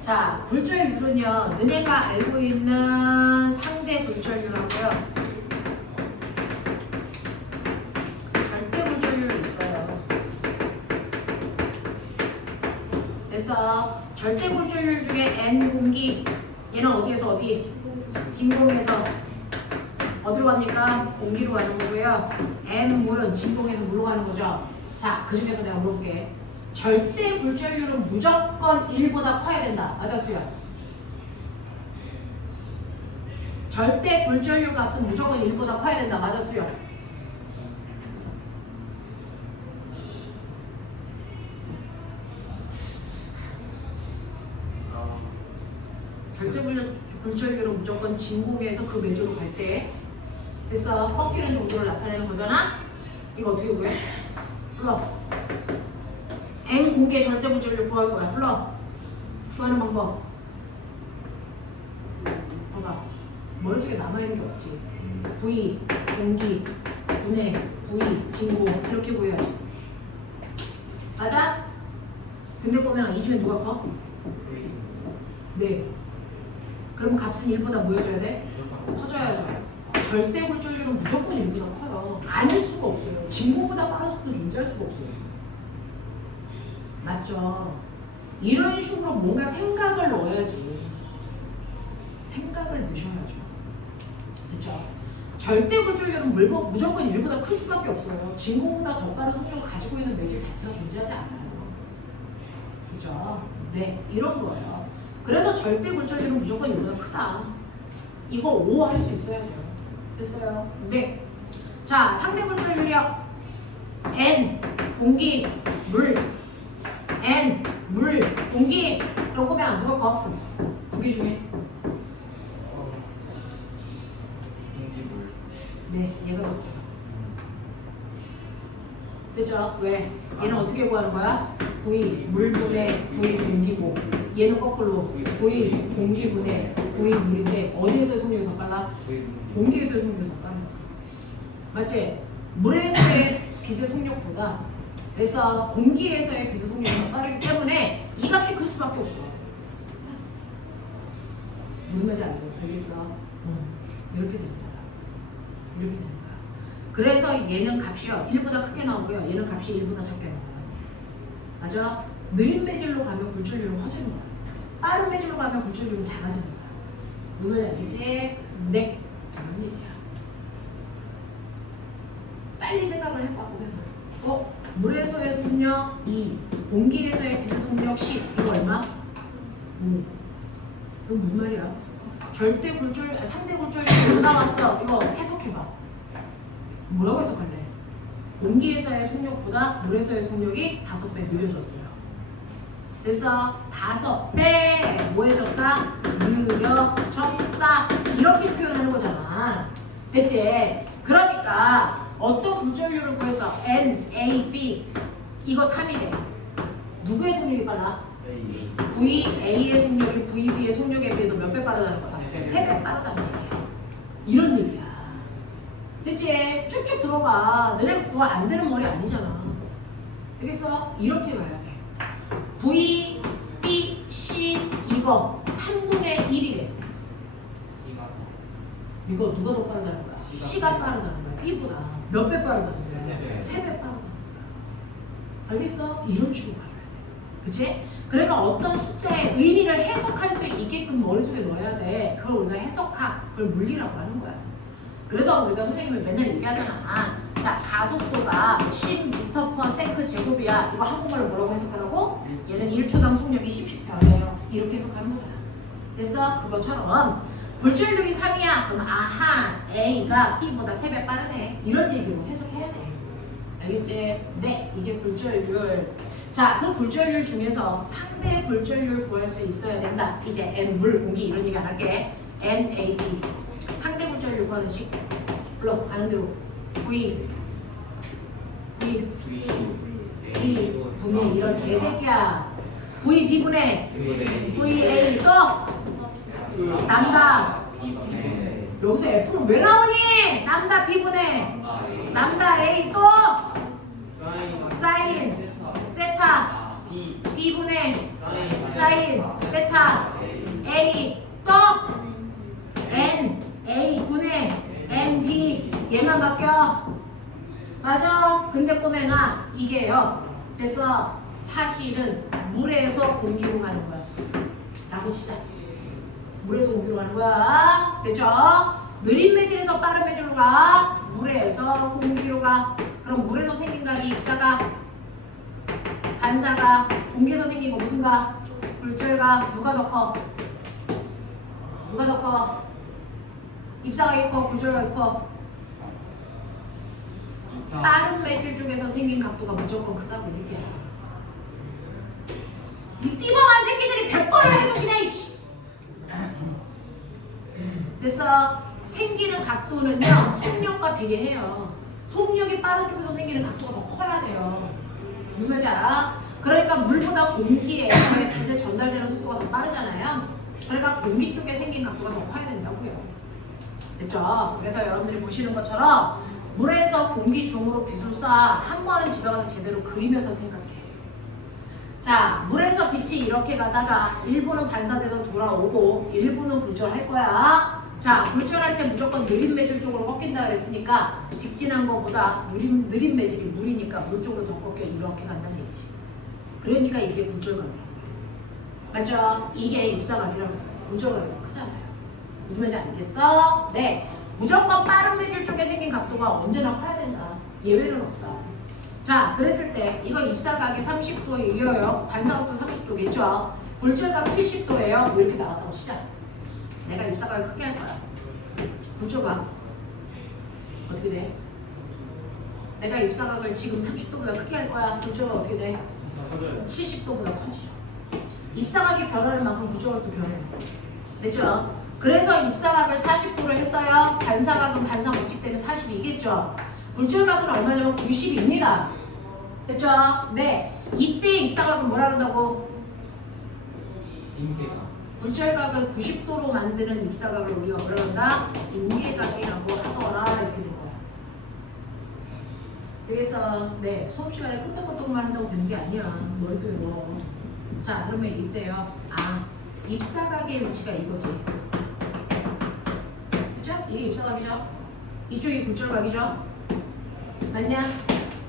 자, 굴절률은요, 너네가 알고 있는 상대 굴절률하고요, 절대 굴절률이 있어요. 그래서 절대 굴절률 중에 N 공기, 얘는 어디에서 어디? 진공에서 어디로 갑니까? 공기로 가는 거고요. M 물은 진공에서 물로 가는 거죠. 자, 그 중에서 내가 물어볼게. 절대 굴절률은 무조건 1보다 커야 된다. 맞아, 틀려? 절대 굴절률 값은 무조건 1보다 커야 된다. 맞아, 틀려? 절대 굴절률은 무조건 진공에서 그 매조로 갈 때 그래서 꺾이는 정도를 나타내는 거잖아? 이거 어떻게 구해? 불러. N 공개의 절대 굴절률 구할 거야. 불러. 구하는 방법. 봐봐. 머릿속에 남아있는 게 없지. V, 공기, 분해, V, 진공 이렇게 구해야지. 맞아? 근데 보면 이 중에 누가 커? 네. 그럼 값은 1보다 뭐 해줘야 돼? 커져야죠. 절대 굴절률은 무조건 1보다 커요. 아닐 수가 없어요. 진공보다 빠른 속도는 존재할 수가 없어요. 맞죠? 이런 식으로 뭔가 생각을 넣어야지. 생각을 넣으셔야죠. 그렇죠? 절대 굴절률은 무조건 1보다 클 수밖에 없어요. 진공보다 더 빠른 속력을 가지고 있는 매질 자체가 존재하지 않아요. 그렇죠? 네, 이런 거예요. 그래서 절대 굴절률은 무조건 1보다 크다. 이거 5 할 수 있어야 돼요. 됐어요? 네. 자, 상대 굴절률이요. N, 공기, 물. N, 물, 공기. 그럼 꼬면 안 누가 커? 두 개 중에. 공기물. 네, 얘가 더 커요. 됐죠? 왜? 얘는 어떻게 구하는 거야? V, 물분의 V 공기고. 얘는 거꾸로 V, 공기분의 V 물인데 어디에서의 속력이 더 빨라? 공기에서의 속력이 더 빠른 거야. 맞지? 물에서의 빛의 속력보다 그래서 공기에서의 빛의 속력이 더 빠르기 때문에 이 값이 클 수밖에 없어. 무슨 말인지 알겠어? 이렇게 됩니다. 이렇게 됩니다. 그래서 얘는 값이요 1보다 크게 나오고요. 얘는 값이 1보다 작게 나와요. 맞아? 느린 매질로 가면 굴절률은 커지는 거야. 빠른 매질로 가면 굴절률은 작아지는 거야. 무슨 말인지 알겠지? 네. 이런 얘기야. 빨리 생각을 해봐 보면 물에서의 속력 2, 공기에서의 빛의 속력 10. 이거 얼마? 이거 무슨 말이야? 절대 굴절, 상대 굴절이 나왔어. 이거 해석해봐. 뭐라고 해석할래? 공기에서의 속력보다 물에서의 속력이 5배 느려졌어요. 그래서 5배 뭐해졌다? 느려졌다. 이렇게 표현하는 거잖아. 됐지? 그러니까 어떤 굴절률을 구해서 N, A, B 이거 3이래. 누구의 속력이 빨라? V, A의 속력이 V, B의 속력에 비해서 몇 배 빠르다는 거야? 3배 빠르다는 얘기야. 이런 얘기야. 됐지? 쭉쭉 들어가. 너네가 그거 안 되는 머리 아니잖아. 알겠어? 이렇게 가야 돼. V, B, C 이거 3분의 1이래. 이거 누가 더 빠르다는 거야? C가 빠르다는 거야. B보다. 몇 배 빠르다는 거야? 3배 빠르다. 알겠어? 이런 식으로 가줘야 돼. 그치? 그러니까 어떤 숫자의 의미를 해석할 수 있게끔 머릿속에 넣어야 돼. 그걸 우리가 해석학, 그걸 물리라고 하는 거야. 그래서 우리가 선생님이 맨날 얘기하잖아. 자, 가속도가 10m/s 제곱이야. 이거 한국말로 뭐라고 해석하라고? 얘는 1초당 속력이 10씩 변해요. 이렇게 해석하는 거잖아. 그래서 그것처럼 굴절률이 3이야. 그럼 아하, A가 B보다 3배 빠르네. 이런 얘기로 해석해야 돼. 알겠지? 네, 이게 굴절률. 자, 그 굴절률 중에서 상대 굴절률 구할 수 있어야 된다. 이제 N, 물, 공기 이런 얘기 안 할게. N, A, B. 상대 굴절률 구하는 식. 불러, 아는 대로. V, B, B, 분의 이런 개새끼야. V, B분의 V, A 또 남다. 여기서 F는 왜 나오니? 남다 B분의 남다 A 또 사인 세타 B분의 사인 세타 A 또 N A 분의 N B 얘만 바뀌어. 맞아. 근데 꼬매나 이게요. 그래서 사실은 물에서 공기로 가는 거야. 라고 치자. 물에서 공기로 가는 거야. 됐죠? 느린 매질에서 빠른 매질로 가. 물에서 공기로 가. 그럼 물에서 생긴 각이 입사가 반사가 공기에서 생긴 거 무슨 가? 굴절가. 누가 더 커? 누가 더 커? 입사각이 커? 굴절각이 커? 빠른 매질 쪽에서 생긴 각도가 무조건 크다고 얘기야. 이 띠벙한 새끼들이 100번을 해도 그냥 이씨. 그래서 생기는 각도는요 속력과 비례해요. 속력이 빠른 쪽에서 생기는 각도가 더 커야 돼요. 무슨 말인지 알아? 그러니까 물보다 공기에 빛에 전달되는 속도가 더 빠르잖아요. 그러니까 공기 쪽에 생긴 각도가 더 커야 된다고요. 됐죠? 그래서 여러분들이 보시는 것처럼 물에서 공기 중으로 빛을 쏴. 한 번은 집에 가서 제대로 그리면서 생각해. 자, 물에서 빛이 이렇게 가다가 일부는 반사돼서 돌아오고 일부는 굴절할 거야. 자, 굴절할 때 무조건 느린 매질 쪽으로 꺾인다 그랬으니까 직진한 거보다 느린 매질이 물이니까 물 쪽으로 더 꺾여 이렇게 간다는 얘기지. 그러니까 이게 굴절각이라고. 맞죠? 이게 입사각이라고. 굴절각이 더 크잖아요. 무슨 말인지 알겠어? 네. 무조건 빠른 매질 쪽에 생긴 각도가 언제나 커야 된다. 예외는 없다. 자, 그랬을 때 이거 입사각이 30도이고요. 반사각도 30도겠죠? 굴절각 70도예요. 뭐 이렇게 나왔다고 치자. 내가 입사각을 크게 할 거야. 굴절각 어떻게 돼? 내가 입사각을 지금 30도보다 크게 할 거야. 굴절각 어떻게 돼? 70도보다 커지죠. 입사각이 변하는 만큼 굴절각도 변해요. 됐죠? 그래서 입사각을 40도로 했어요. 반사각은 반사 법칙 때문에 40이겠죠. 굴절각은 얼마냐면 90입니다. 됐죠? 네. 이때 입사각은 뭐라 그런다고? 임계가. 굴절각을 90도로 만드는 입사각을 우리가 뭐라 그런다? 임계각이라고 하더라. 이렇게 된 거야. 그래서 네, 수업 시간에 끄떡끄떡만 한다고 되는 게 아니야. 머릿속에 넣어. 자, 그러면 이때요. 아, 입사각의 위치가 이거지. 그죠? 이게 입사각이죠? 이쪽이 굴절각이죠? 맞냐?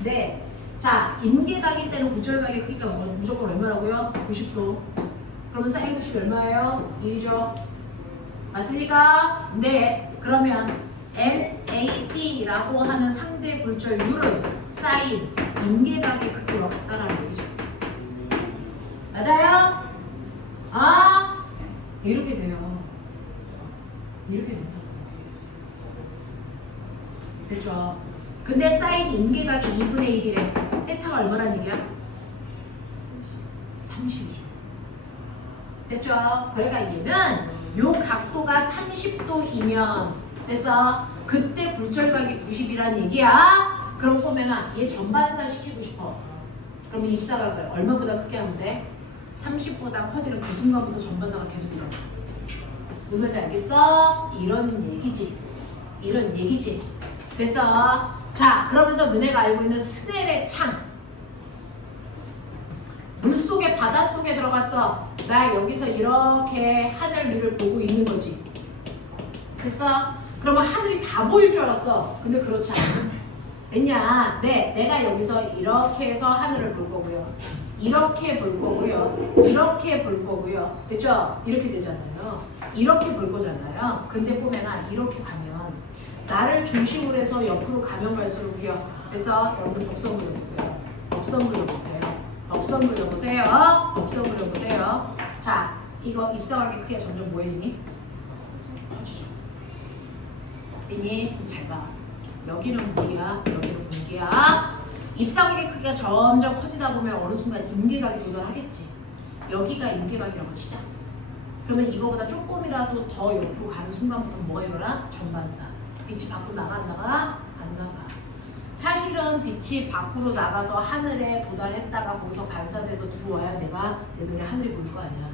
네. 자, 임계각일 때는 굴절각의 크기가 무조건 얼마라고요? 90도. 그러면 사인 90이 얼마예요? 1이죠? 맞습니까? 네. 그러면 NAP라고 하는 상대 굴절률은 사인 임계각의 크기와 같다라는 얘기죠. 맞아요? 아, 이렇게 돼요. 이렇게 된다. 됐죠? 근데 사인 임계각이 2분의 1이래. 세타가 얼마란 얘기야? 30이죠. 됐죠? 그러니까 얘는 요 각도가 30도이면 됐어? 그때 굴절각이 90이란 얘기야. 그럼 꼬맹아 얘 전반사 시키고 싶어. 그러면 입사각을 얼마보다 크게 하면 돼? 30보다 커지는 그 순간부터 전반사가 계속 일어나. 무슨 말인지 알겠어? 이런 얘기지. 이런 얘기지. 됐어? 자, 그러면서 너네가 알고 있는 스넬의 창. 물속에 바닷속에 들어갔어. 나 여기서 이렇게 하늘 위를 보고 있는 거지. 됐어? 그러면 하늘이 다 보일 줄 알았어. 근데 그렇지 않아. 됐냐? 네, 내가 여기서 이렇게 해서 하늘을 볼 거고요. 이렇게 볼 거고요. 이렇게 볼 거고요. 됐죠? 이렇게 되잖아요. 이렇게 볼 거잖아요. 근데 보면은 이렇게 가면 나를 중심으로 해서 옆으로 가면 갈수록요. 됐어? 여러분 법선 그려보세요. 법선 그려보세요. 법선 그려보세요. 법선 그려보세요. 자, 이거 입사각의 크기가 점점 뭐해지니? 커지죠. 됐니? 잘 봐. 여기는 무기야, 여기는 분기야. 입사각의 크기가 점점 커지다 보면 어느 순간 임계각이 도달하겠지. 여기가 임계각이라고 치자. 그러면 이거보다 조금이라도 더 옆으로 가는 순간부터 뭐가 일어나? 전반사. 빛이 밖으로 나가 안 나가? 안 나가. 사실은 빛이 밖으로 나가서 하늘에 도달했다가 거기서 반사돼서 들어와야 내가 내 눈에 하늘이 보일 거 아니야.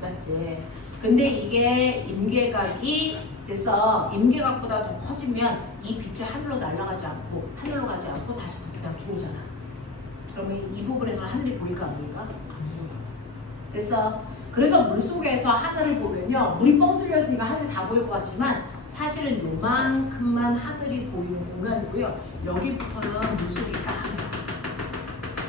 맞지? 근데 이게 임계각이 됐어. 임계각보다 더 커지면 이 빛이 하늘로 날아가지 않고 하늘로 가지 않고 다시 그냥 들어오잖아. 그러면 이 부분에서 하늘이 보일까 안 보일까? 안 보여. 됐어. 그래서 물속에서 하늘을 보면요. 물이 뻥 뚫렸으니까 하늘이 다 보일 것 같지만 사실은 요만큼만 하늘이 보이는 공간이고요. 여기부터는 물속이 까매요.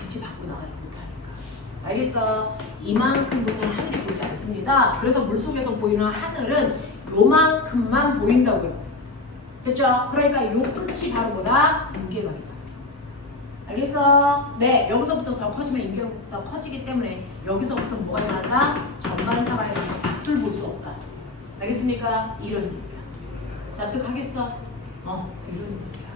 빛이 밖으로 나가지 못하니까. 알겠어? 이만큼부터는 하늘이 보이지 않습니다. 그래서 물속에서 보이는 하늘은 요만큼만 보인다고요. 됐죠? 그러니까 요 끝이 바로 뭐다? 임계각이다. 알겠어? 네, 여기서부터 더 커지면 임계각보다 커지기 때문에 여기서부터 뭐가 일어난다? 전반사가 일어나서 빛을 볼 수 없다. 알겠습니까? 이런 얘기야. 납득하겠어? 이런 얘기야.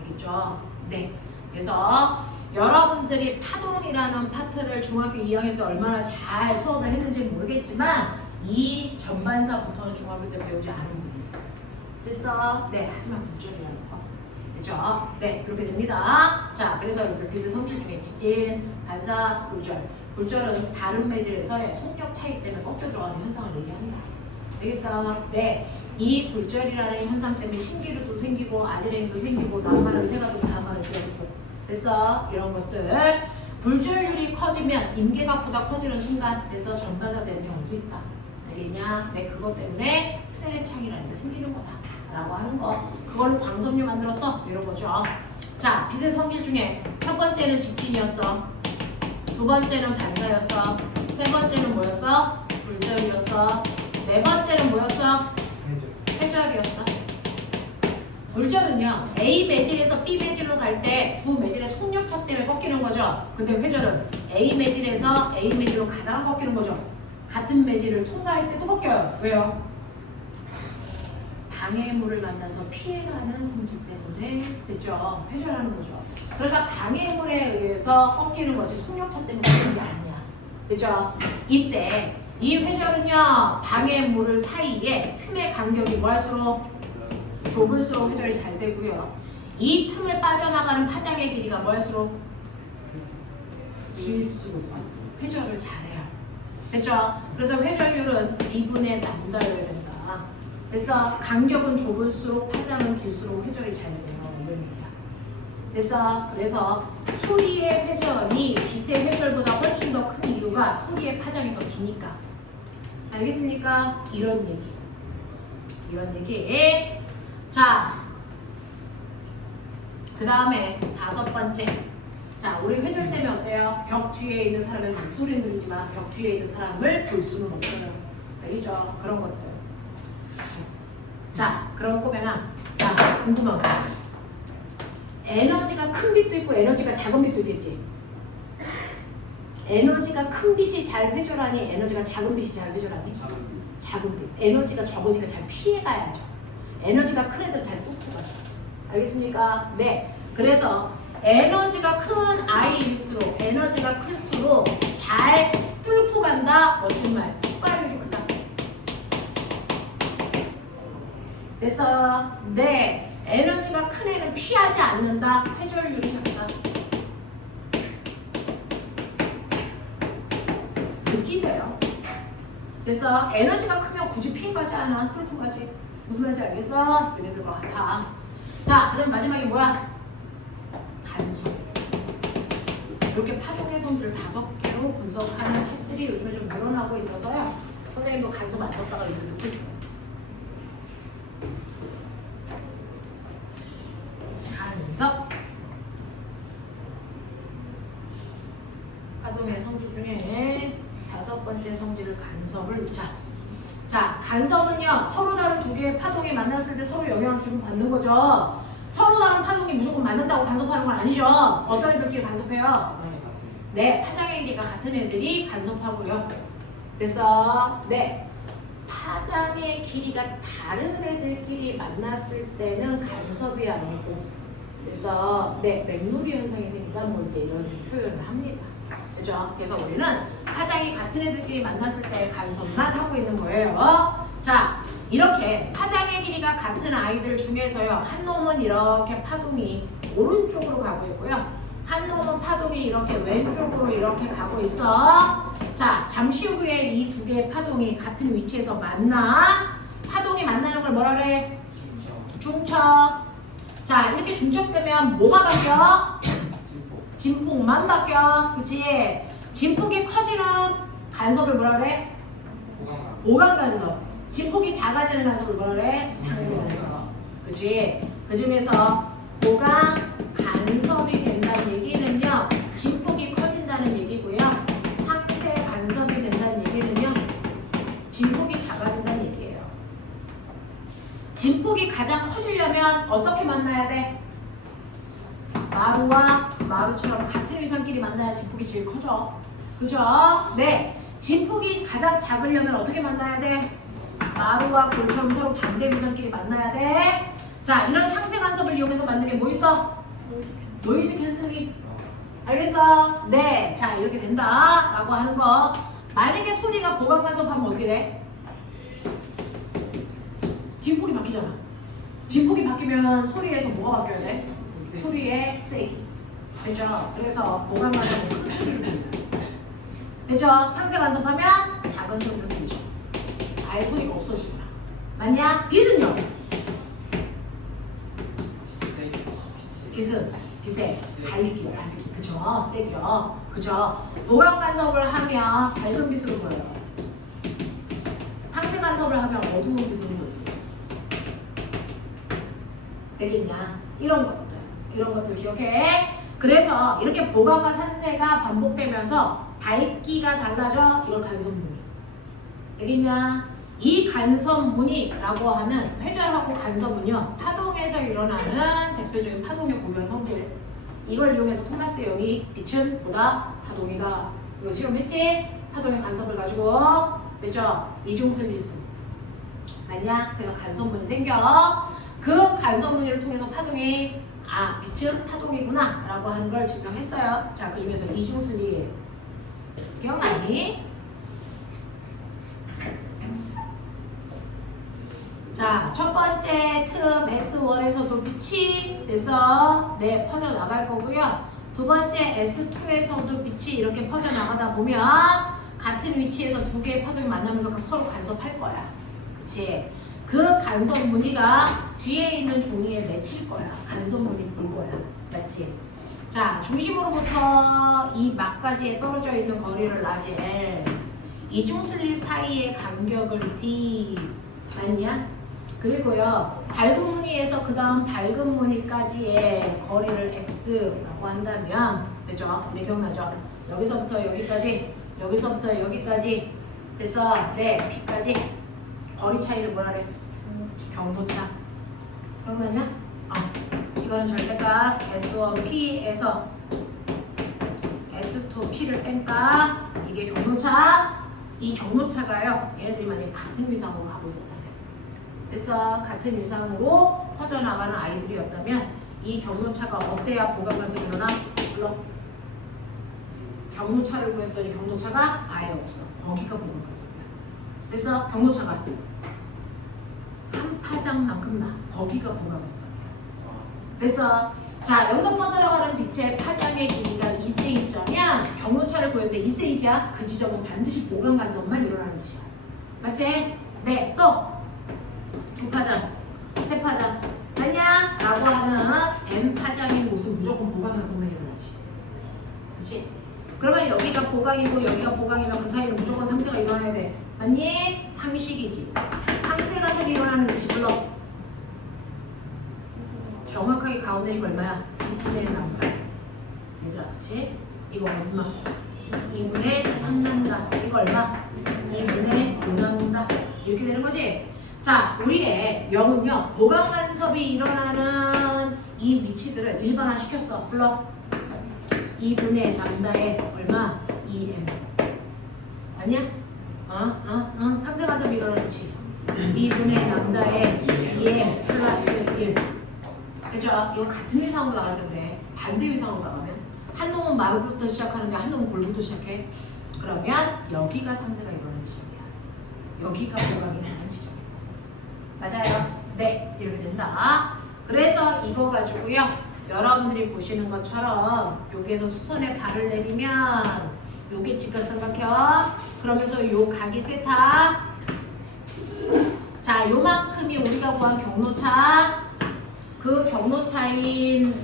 알겠죠? 네. 그래서 여러분들이 파동이라는 파트를 중학교 2학년 때 얼마나 잘 수업을 했는지 모르겠지만 이 전반사부터는 중학교 때 배우지 않은 부분이다. 됐어? 네, 하지만 굴절이라는 거. 그죠? 네, 그렇게 됩니다. 자, 그래서 이렇게 빛의 성질 중에 직진, 반사, 굴절. 굴절은 다른 매질에서의 속력 차이 때문에 꺾여 들어가는 현상을 얘기합니다. 알겠어? 네. 이 굴절이라는 현상 때문에 신기루도 생기고 아지랭이도 생기고 남마른 새가도 남마른 새가도 됐어? 이런 것들. 굴절률이 커지면 임계각보다 커지는 순간 됐어? 전반사 되는 경우도 있다. 알겠냐? 네, 그것 때문에 스넬의 창이라는 게 생기는 거다 라고 하는 거. 그걸로 광섬유 만들었어? 이런 거죠. 자, 빛의 성질 중에 첫 번째는 직진이었어. 두 번째는 반사였어. 세 번째는 뭐였어? 굴절이었어. 네 번째는 뭐였어? 회절이었어. 물절은요 A 매질에서 B 매질로 갈 때 두 매질의 속력차 때문에 꺾이는 거죠. 근데 회절은 A 매질에서 A 매질로 가다가 꺾이는 거죠. 같은 매질을 통과할 때도 꺾여요. 왜요? 방해물을 만나서 피해가는 성질 때문에 됐죠. 회절하는 거죠. 그래서 방해물에 의해서 꺾이는 거지 속력차 때문에 꺾이는 게 아니야. 됐죠? 이때 이 회절은요 방해물을 사이에 틈의 간격이 뭐 할수록 좁을수록 회절이 잘 되고요. 이 틈을 빠져나가는 파장의 길이가 뭐 할수록 길수록 회절을 잘해요. 됐죠? 그래서 회절률은 D분의 람다여야 된다. 그래서 간격은 좁을수록 파장은 길수록 회절이 잘 되네요. 이런 얘기야. 그래서 소리의 회전이 빛의 회절보다 훨씬 더 큰 이유가 소리의 파장이 더 기니까. 알겠습니까? 이런 얘기. 자, 그 다음에 다섯 번째. 자, 우리 회절 때문에 어때요? 벽 뒤에 있는 사람의 목소리는 들리지만 벽 뒤에 있는 사람을 볼 수는 없어요. 알겠죠? 그런 것들. 자, 그럼 꼬맹아, 자, 궁금한 거. 에너지가 큰 빛도 있고 에너지가 작은 빛도 있겠지? 에너지가 큰 빛이 잘 회절하니 에너지가 작은 빛이 잘 회절하니? 작은 빛. 에너지가 적으니까 잘 피해가야죠. 에너지가 큰 애들 잘 뚫고 가죠. 알겠습니까? 네. 그래서 에너지가 큰 아이일수록 에너지가 클수록 잘 뚫고 간다. 멋진 말. 축구율이 크다. 그래서 네. 에너지가 큰 애는 피하지 않는다. 회절률이 작다. 느끼세요. 그래서 에너지가 크면 굳이 피해가지 않아. 뚫고 가지. 무슨 말인지 알겠어? 얘네들과 같아. 자, 그 다음 마지막에 뭐야? 간섭. 이렇게 파동의 성질을 5개로 분석하는 책들이 요즘에 좀 늘어나고 있어서요. 선생님도 간섭 안 썼다가 이걸 듣고 있어요. 간섭. 파동의 성질 중에 5번째 성질을 간섭을 넣자. 자, 간섭은요 서로 다른 두 개의 파동이 만났을 때 서로 영향을 주고 받는 거죠. 서로 다른 파동이 무조건 맞는다고 간섭하는 건 아니죠. 어떤 애들끼리 간섭해요? 네, 파장의 길이가 같은 애들이 간섭하고요. 그래서 네, 파장의 길이가 다른 애들끼리 만났을 때는 간섭이 아니고, 그래서 네, 맥누리 현상이 생긴다 뭐 이제 이런 표현을 합니다. 그죠? 그래서 우리는 파장이 같은 애들끼리 만났을 때 간섭만 하고 있는 거예요. 자, 이렇게 파장의 길이가 같은 아이들 중에서요, 한 놈은 이렇게 파동이 오른쪽으로 가고 있고요, 한 놈은 파동이 이렇게 왼쪽으로 이렇게 가고 있어. 자, 잠시 후에 이 두 개의 파동이 같은 위치에서 만나. 파동이 만나는 걸 뭐라 그래? 중첩. 자, 이렇게 중첩되면 뭐가 바뀌어? 진폭만 바뀌어. 그치? 진폭이 커지는 간섭을 뭐라 그래? 보강 간섭. 진폭이 작아지는 간섭을 뭐라 그래? 상쇄 간섭. 그치? 그 중에서 보강 간섭이 된다는 얘기는요, 진폭이 커진다는 얘기고요. 상쇄 간섭이 된다는 얘기는요, 진폭이 작아진다는 얘기예요. 진폭이 가장 커지려면 어떻게 만나야 돼? 마루와 마루처럼 같은 위상끼리 만나야 진폭이 제일 커져. 그죠? 네. 진폭이 가장 작으려면 어떻게 만나야 돼? 마루와 골처럼 서로 반대 위상끼리 만나야 돼. 자, 이런 상쇄 간섭을 이용해서 만든 게 뭐 있어? 노이즈 캔슬링. 알겠어? 네. 자, 이렇게 된다 라고 하는 거. 만약에 소리가 보강 간섭하면 어떻게 돼? 진폭이 바뀌잖아. 진폭이 바뀌면 소리에서 뭐가 바뀌어야 돼? 소리의 세기. 됐죠? 그래서 보강 간섭은 큰 소리를 들린다. 됐죠? 상쇄 간섭하면 작은 소리로 들리죠. 아예 소리가 없어지구나. 맞냐? 빛은요? 빛의 밝기. 그쵸? 세기요. 그쵸? 보강 간섭을 하면 밝은 빛으로 보여요. 상쇄 간섭을 하면 어두운 빛으로 보여요. 되겠냐? 이런 것들 기억해. 그래서 이렇게 보강과 상쇄가 반복되면서 밝기가 달라져. 이걸 간섭물이. 되겠냐? 이 간섭무늬라고 하는 회전하고 간섭은요 파동에서 일어나는 대표적인 파동의 고유한 성질. 이걸 이용해서 토마스 영이 빛은 보다 파동이다. 이거 실험했지? 파동의 간섭을 가지고 됐죠? 이중슬리수 아니야? 그래서 간섭무늬 생겨. 그 간섭무늬를 통해서 파동이 빛은 파동이구나 라고 하는 걸 증명했어요. 자, 그 중에서 이중슬리 기억나니? 자, 첫 번째 틈 S1에서도 빛이 돼서 퍼져나갈 거고요. 두 번째 S2에서도 빛이 이렇게 퍼져나가다 보면 같은 위치에서 두 개의 파동이 만나면서 서로 간섭할 거야. 그치? 그 간섭 무늬가 뒤에 있는 종이에 맺힐 거야. 간섭 무늬 볼 거야. 맞지? 자, 중심으로부터 이 막까지에 떨어져 있는 거리를 라지 L. 이중슬리 사이의 간격을 D. 맞냐? 그리고요, 밝은 무늬에서 그 다음 밝은 무늬까지의 거리를 X라고 한다면, 됐죠? 네, 기억나죠? 여기서부터 여기까지, 여기서부터 여기까지, 돼서 P까지 거리 차이를 뭐라 그래? 경도차. 기억나냐? 이거는 절대값 S1P에서 S2P를 뺀다. 이게 경도차. 이 경도차가요, 얘네들이 만약에 같은 위상으로 가고 있었다면. 그래서 같은 위상으로 퍼져나가는 아이들이었다면 이 경도차가 어때야 보강관습이 일어나? 물론 경도차를 구했더니 경도차가 아예 없어. 거기가 보강관습이야. 그래서 경도차가 한 파장만큼 나. 거기가 보강관습이야. 그래서 자, 여기서 뻗어나가는 빛의 파장의 길이가 2cm라면 경도차를 구했는데 2cm야. 그 지점은 반드시 보강관습만 일어나는 위치야. 맞지? 네, 또 두 파장, 세 파장, 아니야? 라고 하는 M 파장의 모습 무조건 보강관습만 일어나지. 그렇지? 그러면 여기가 보강이고 여기가 보강이면 그 사이에 무조건 상세가 일어나야 돼. 맞니? 상식이지. 상세 간섭이 일어나는 위치 불러. 정확하게 가운데 이거 얼마야? 2분의 남다. 얘들아, 그치? 이거 얼마? 2분의 3 남다. 이거 얼마? 2분의 5 남다. 이렇게 되는 거지? 자, 우리의 0은요, 보강간섭이 일어나는 이 위치들을 일반화 시켰어. 불러. 2분의 람다에 얼마? 2m. 아니야? 상세간섭이 일어나는 위치. 2분의 람다에 2m 플러스 1. 그죠? 이거 같은 위상으로 나갈 때 그래. 반대 위상으로 나가면 한 놈은 마루부터 시작하는데 한 놈은 골부터 시작해. 그러면 여기가 상세가 일어나는 지점이야. 여기가 보강이 일어나는 지점. 맞아요? 네, 이렇게 된다. 그래서 이거 가지고요, 여러분들이 보시는 것처럼 여기에서 수선에 발을 내리면 요게 직각삼각형. 그러면서 요 각이 세타. 자, 요만큼이 우리가 구한 경로차. 그 경로차인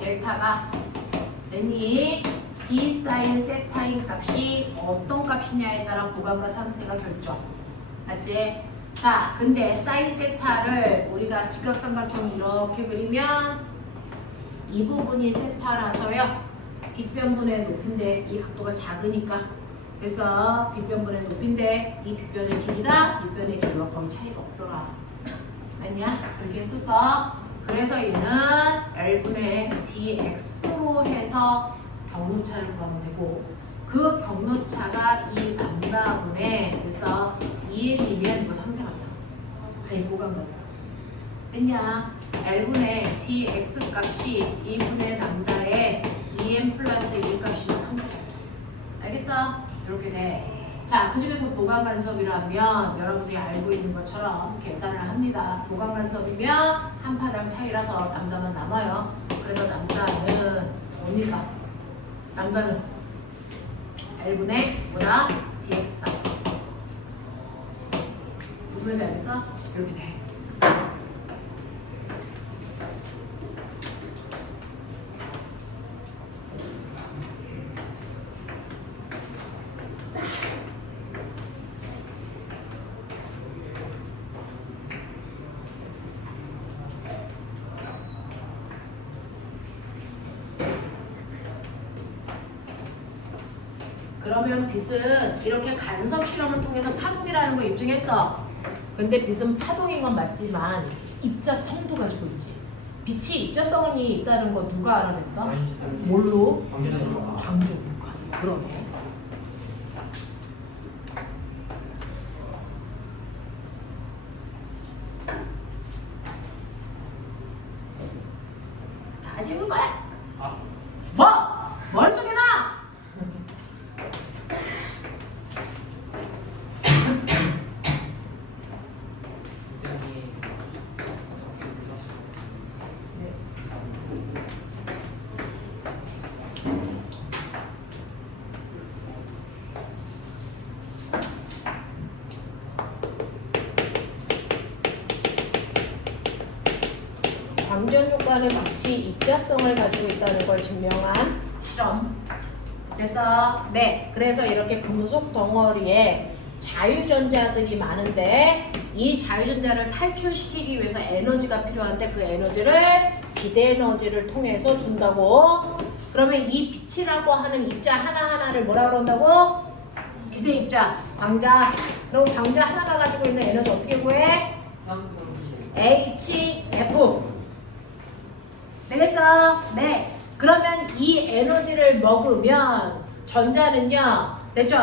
델타가 되니 d 사인 세타인 값이 어떤 값이냐에 따라 보강과 상세가 결정. 맞지? 자, 근데 사인 세타를 우리가 직각삼각형이 이렇게 그리면 이 부분이 세타라서요, 빗변분의 높이인데 이 각도가 작으니까, 그래서 빗변분의 높이인데 이 빗변의 길이가 빗변의 길이와 거의 차이가 없더라. 아니야? 그렇게 했었어. 그래서 얘는 L분의 dx로 해서 경로차를 구하면 되고, 그 경로차가 이 람다분의, 그래서 2m이면 이거 상세관성, 아니 보강관성. 됐냐? L분의 dx 값이 2분의 람다의 2m 플러스 1 값이면 상세관성. 알겠어? 이렇게 돼. 자, 그 중에서 보강간섭이라면 여러분들이 알고 있는 것처럼 계산을 합니다. 보강간섭이면 한 파장 차이라서 남다만 남아요. 그래서 남다는 뭡니까? 남다는 L분의 뭐다? dx다. 무슨 말인지 알겠어? 이렇게 돼. 그러면 빛은 이렇게 간섭 실험을 통해서 파동이라는 거 입증했어. 근데 빛은 파동인 건 맞지만 입자성도 가지고 있지. 빛이 입자성이 있다는 거 누가 알아냈어? 뭘로? 광전효과. 그러네. 다 지울 거야. 뭐? 머릿속에 나! 광전 효과는 빛이 입자성을 가지고 있다는 걸 증명한 실험. 그래서 이렇게 금속 덩어리에 자유전자들이 많은데 이 자유전자를 탈출시키기 위해서 에너지가 필요한데 그 에너지를 기대에너지를 통해서 준다고. 그러면 이 빛이라고 하는 입자 하나하나를 뭐라 그런다고? 기세입자, 광자. 그럼 광자 하나가 가지고 있는 에너지 어떻게 구해? HF. 되겠어? 네. 그러면 이 에너지를 먹으면 전자는요. 됐죠?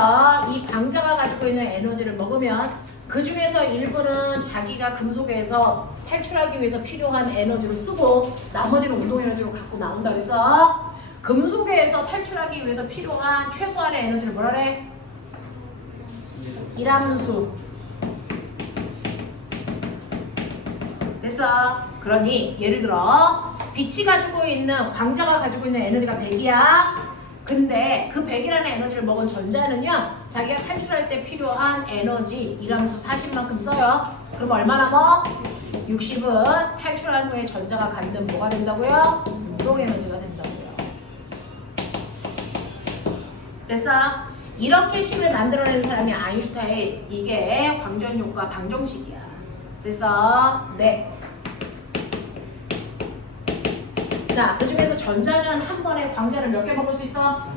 이 광자가 가지고 있는 에너지를 먹으면 그 중에서 일부는 자기가 금속에서 탈출하기 위해서 필요한 에너지로 쓰고 나머지는 운동 에너지로 갖고 나온다 그래서 금속에서 탈출하기 위해서 필요한 최소한의 에너지를 뭐라 그래? 이람수. 됐어? 그러니 예를 들어 빛이 가지고 있는 광자가 가지고 있는 에너지가 100이야. 근데 그 100이라는 에너지를 먹은 전자는요. 자기가 탈출할 때 필요한 에너지 이람수 40만큼 써요. 그럼 얼마 남아? 60은 탈출한 후에 전자가 갖는 뭐가 된다고요? 운동 에너지가 된다고요. 됐어? 이렇게 식을 만들어낸 사람이 아인슈타인. 이게 광전효과 방정식이야. 됐어? 네. 자, 그 중에서 전자는 한 번에 광자를 몇 개 먹을 수 있어?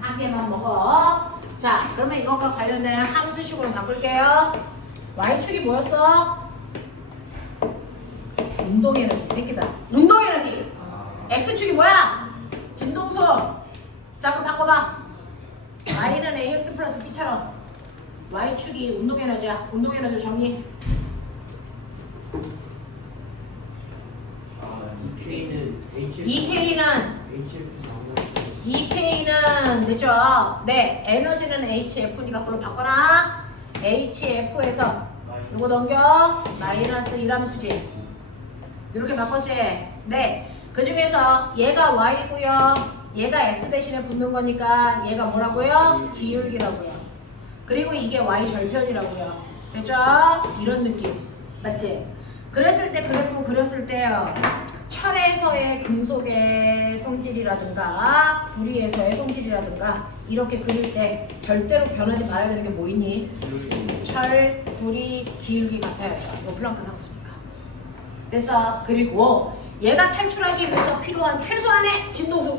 한 개만 먹어. 자, 그러면 이것과 관련된 함수식으로 바꿀게요. Y축이 뭐였어? 운동에너지, 새끼다. 운동에너지. X축이 뭐야? 진동수. 자, 그럼 바꿔봐. Y는 AX 플러스 B처럼 Y축이 운동에너지야. 운동에너지 정리. EK는 됐죠? 네, 에너지는 HF니까 그걸로 바꿔라. HF에서 이거 넘겨 마이너스 1함수지. 이렇게 바꿨지? 네, 그 중에서 얘가 Y고요. 얘가 X 대신에 붙는 거니까 얘가 뭐라고요? 기울기라고요. 그리고 이게 Y 절편이라고요. 됐죠? 이런 느낌 맞지? 그랬을 때 그래프 그렸을 때요. 철에서의 금속의 성질이라든가 구리에서의 성질이라든가 이렇게 그릴 때 절대로 변하지 말아야 되는 게 뭐 있니? 철, 구리, 기울기 같아요. 이거 플랑크 상수니까. 그래서 그리고 얘가 탈출하기 위해서 필요한 최소한의 진동수.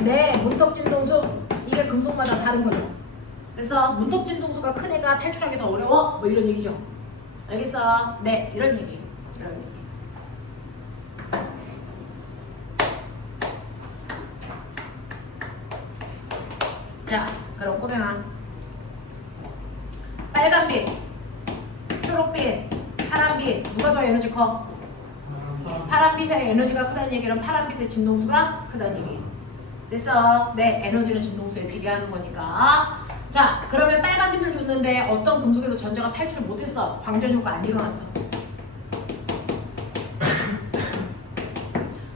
네, 문턱 진동수. 이게 금속마다 다른 거죠. 그래서 문턱 진동수가 큰 애가 탈출하기 더 어려워. 뭐 이런 얘기죠. 알겠어? 네, 이런 얘기. 이런 얘기. 자, 그럼 꼬맹아. 빨간빛, 초록빛, 파란빛 누가 더 에너지 커? 파란빛의 에너지가 크다는 얘기는 파란빛의 진동수가 크다는 얘기. 됐어? 네, 에너지는 진동수에 비례하는 거니까. 자, 그러면 빨간빛을 줬는데 어떤 금속에서 전자가 탈출을 못했어. 광전효과 안 일어났어.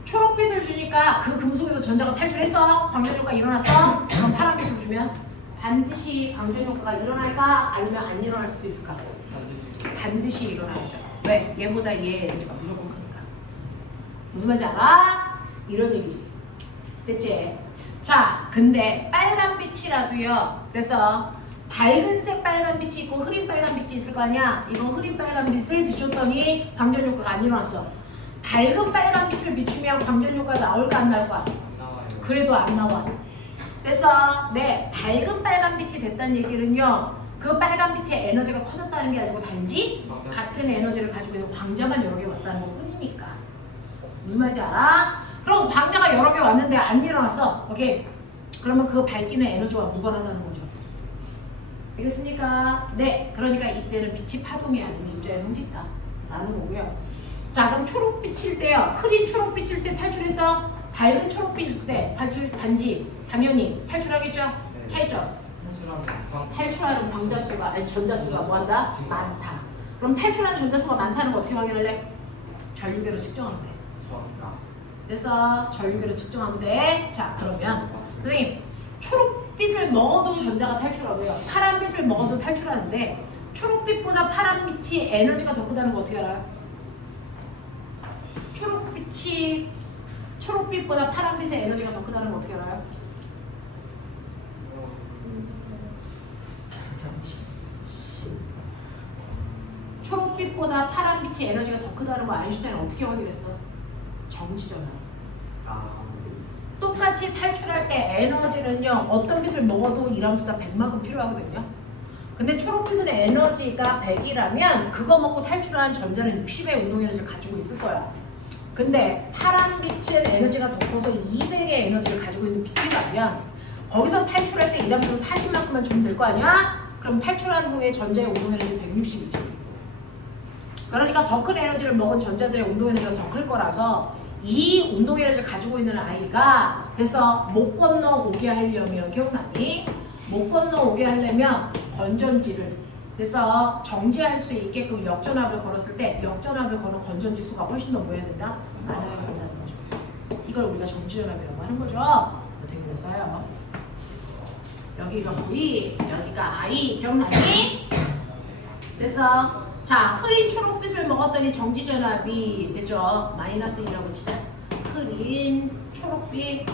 초록빛을 주니까 그 금속에서 전자가 탈출했어. 광전효과 일어났어. 그럼 파란빛을 주면 반드시 광전효과가 일어날까? 아니면 안 일어날 수도 있을까? 반드시 일어나야죠. 왜? 얘보다 얘의 에너지가 무조건 크니까. 무슨 말인지 알아? 이런 얘기지. 됐지? 자, 근데 빨간빛이라도요. 그래서 밝은색 빨간빛이 있고 흐린 빨간빛이 있을 거 아니야? 이거 흐린 빨간빛을 비췄더니 광전효과가 안 일어났어. 밝은 빨간빛을 비추면 광전효과가 나올까 안 나올까? 그래도 안 나와. 됐어? 네, 밝은 빨간빛이 됐다는 얘기는요. 그 빨간 빛의 에너지가 커졌다는 게 아니고 단지 같은 에너지를 가지고 있는 광자만 여러 개 왔다는 것 뿐이니까. 무슨 말인지 알아? 그럼 광자가 여러 개 왔는데 안 일어났어. 오케이. 그러면 그 밝기는 에너지와 무관하다는 거죠. 되겠습니까? 네. 그러니까 이때는 빛이 파동이 아닌 입자의 성질이다 라는 거고요. 자, 그럼 초록빛일 때요. 흐린 초록빛일 때 탈출해서 밝은 초록빛일 때 탈출 단지 당연히 탈출하겠죠? 네. 차이죠? 탈출하면 탈출하는 광자수가 아니 전자수가 뭐한다? 많다. 그럼 탈출하는 전자수가 많다는 거 어떻게 확인할래? 전류계로 측정하면 돼. 그래서 전류계로 측정하면 돼. 자, 그러면 선생님 초록빛을 먹어도 전자가 탈출하고요. 파란빛을 먹어도 탈출하는데 초록빛보다 파란빛이 에너지가 더 크다는 거 어떻게 알아요? 초록빛보다 파란빛의 에너지가 더 크다는 거 어떻게 알아요? 초록빛보다 파란빛이 에너지가 더 크다는 거 아인슈타인은 어떻게 확인했어? 정지잖아. 똑같이 탈출할 때 에너지는요, 어떤 빛을 먹어도 이함수다 100만큼 필요하거든요. 근데 초록빛은 에너지가 100이라면 그거 먹고 탈출한 전자는 60의 운동 에너지를 가지고 있을 거야. 근데 파란빛은 에너지가 더 커서 200의 에너지를 가지고 있는 빛이라면 거기서 탈출할 때 이함수로 40만큼만 주면 될 거 아니야? 그럼 탈출한 후에 전자의 운동 에너지 160이지. 그러니까 더 큰 에너지를 먹은 전자들의 운동 에너지가 더 클 거라서 이 운동 에너지를 가지고 있는 아이가 그래서 못 건너오게 하려면 기억나니? 못 건너오게 하려면 건전지를 그래서 정지할 수 있게끔 역전압을 걸었을 때 역전압을 거는 건전지 수가 훨씬 더 뭐 해야 된다? 많아야 된다는 거죠. 이걸 우리가 정지전압이라고 하는 거죠. 어떻게 그랬어요? 여기가 V, 여기가 I 기억나니? 그래서 자, 흐린 초록빛을 먹었더니 정지전압이 됐죠? 마이너스 2라고 치자. 흐린 초록빛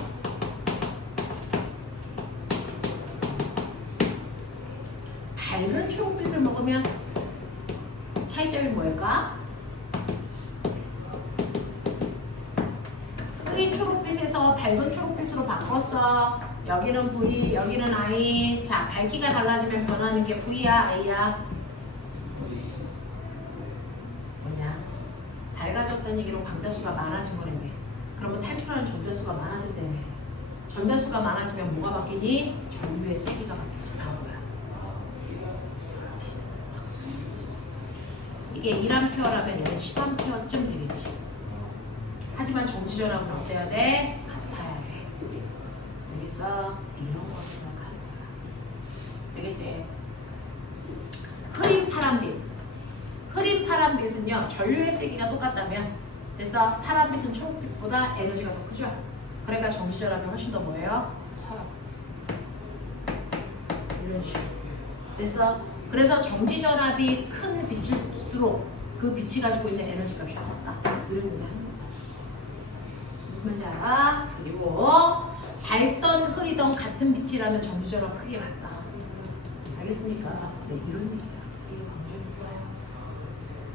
밝은 초록빛을 먹으면 차이점이 뭘까? 흐린 초록빛에서 밝은 초록빛으로 바꿨어. 여기는 V, 여기는 I. 자, 밝기가 달라지면 변하는 게 V야, I야? 뭐냐? 밝아졌다는 얘기로 광자수가 많아진 거라며. 그러면 탈출하는 전자수가 많아진다며. 전자수가 많아지면 뭐가 바뀌니? 전류의 세기가 바뀌지. 이게 1A라면 얘는 10A쯤 되겠지. 하지만 정지전압은 어때야 돼? 같아야 돼. 알겠어? 이런 거 생각하는 거야. 되겠지? 흐린 파란빛. 흐린 파란빛은요, 전류의 세기가 똑같다면 그래서 파란빛은 초록빛보다 에너지가 더 크죠? 그러니까 정지전압이 훨씬 더 뭐예요? 커요. 이런 식으로. 그래서 정지전압이 큰 빛일수록 그 빛이 가지고 있는 에너지 값이 작다. 이런 의미를 하는 거죠. 무슨 말인지 알아? 그리고 밝던 흐리던 같은 빛이라면 정지전압 크게 같다. 알겠습니까? 네, 이런 의미입니다. 이게 강조해볼까요?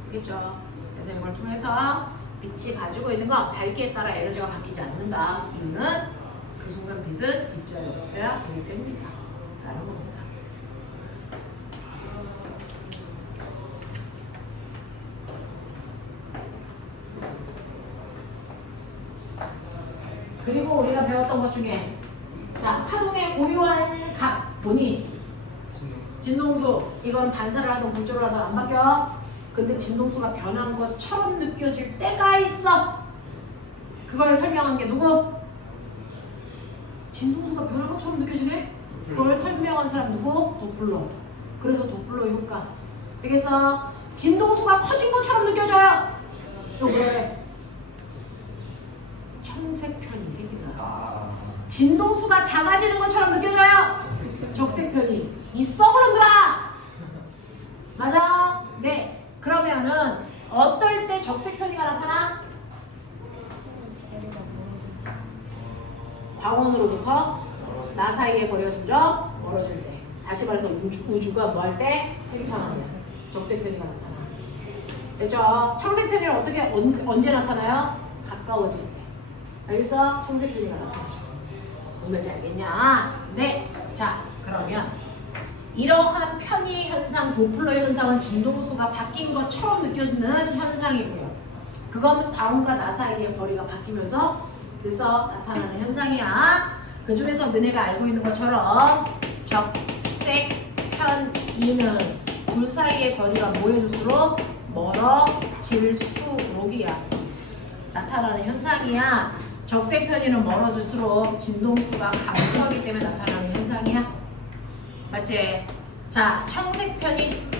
알겠죠? 그래서 이걸 통해서 빛이 가지고 있는 건 밝기에 따라 에너지가 바뀌지 않는다. 이유는 그 순간 빛은 입자의 높이가 되기 때문이다. 라는 겁니다. 그리고 우리가 배웠던 것 중에 자, 파동의 고유한 값 뭐니? 진동수. 이건 반사를 하든 골조를 하든 안 바뀌어. 근데 진동수가 변한 것처럼 느껴질 때가 있어. 그걸 설명한 게 누구? 진동수가 변한 것처럼 느껴지네? 그걸 설명한 사람 누구? 도플러. 그래서 도플러 효과. 되겠어? 진동수가 커진 것처럼 느껴져요. 또 왜? 청색편이 생기더라. 진동수가 작아지는 것처럼 느껴져요. 적색편이. 이 썩을 놈들아. 맞아? 네. 그러면은 어떨 때 적색편이가 나타나? 광원으로부터 나 사이의 거리가 점점 멀어질 때. 다시 말해서 우주가 뭐 할 때? 팽창하면 적색편이가 나타나. 됐죠? 청색편이는 어떻게 언제 나타나요? 가까워질 때. 알겠어? 청색편이가 나타나죠. 뭔 말인지 알겠냐? 네. 자, 그러면 이러한 편의 현상, 도플러 현상은 진동수가 바뀐 것처럼 느껴지는 현상이고요. 그건 광원과 나 사이의 거리가 바뀌면서 그래서 나타나는 현상이야. 그 중에서 너네가 알고 있는 것처럼 적색편이는 둘 사이의 거리가 뭐해질수록 멀어질수록이야. 나타나는 현상이야. 적색편이는 멀어질수록 진동수가 감소하기 때문에 나타나는 현상이야. 맞지? 자, 청색편이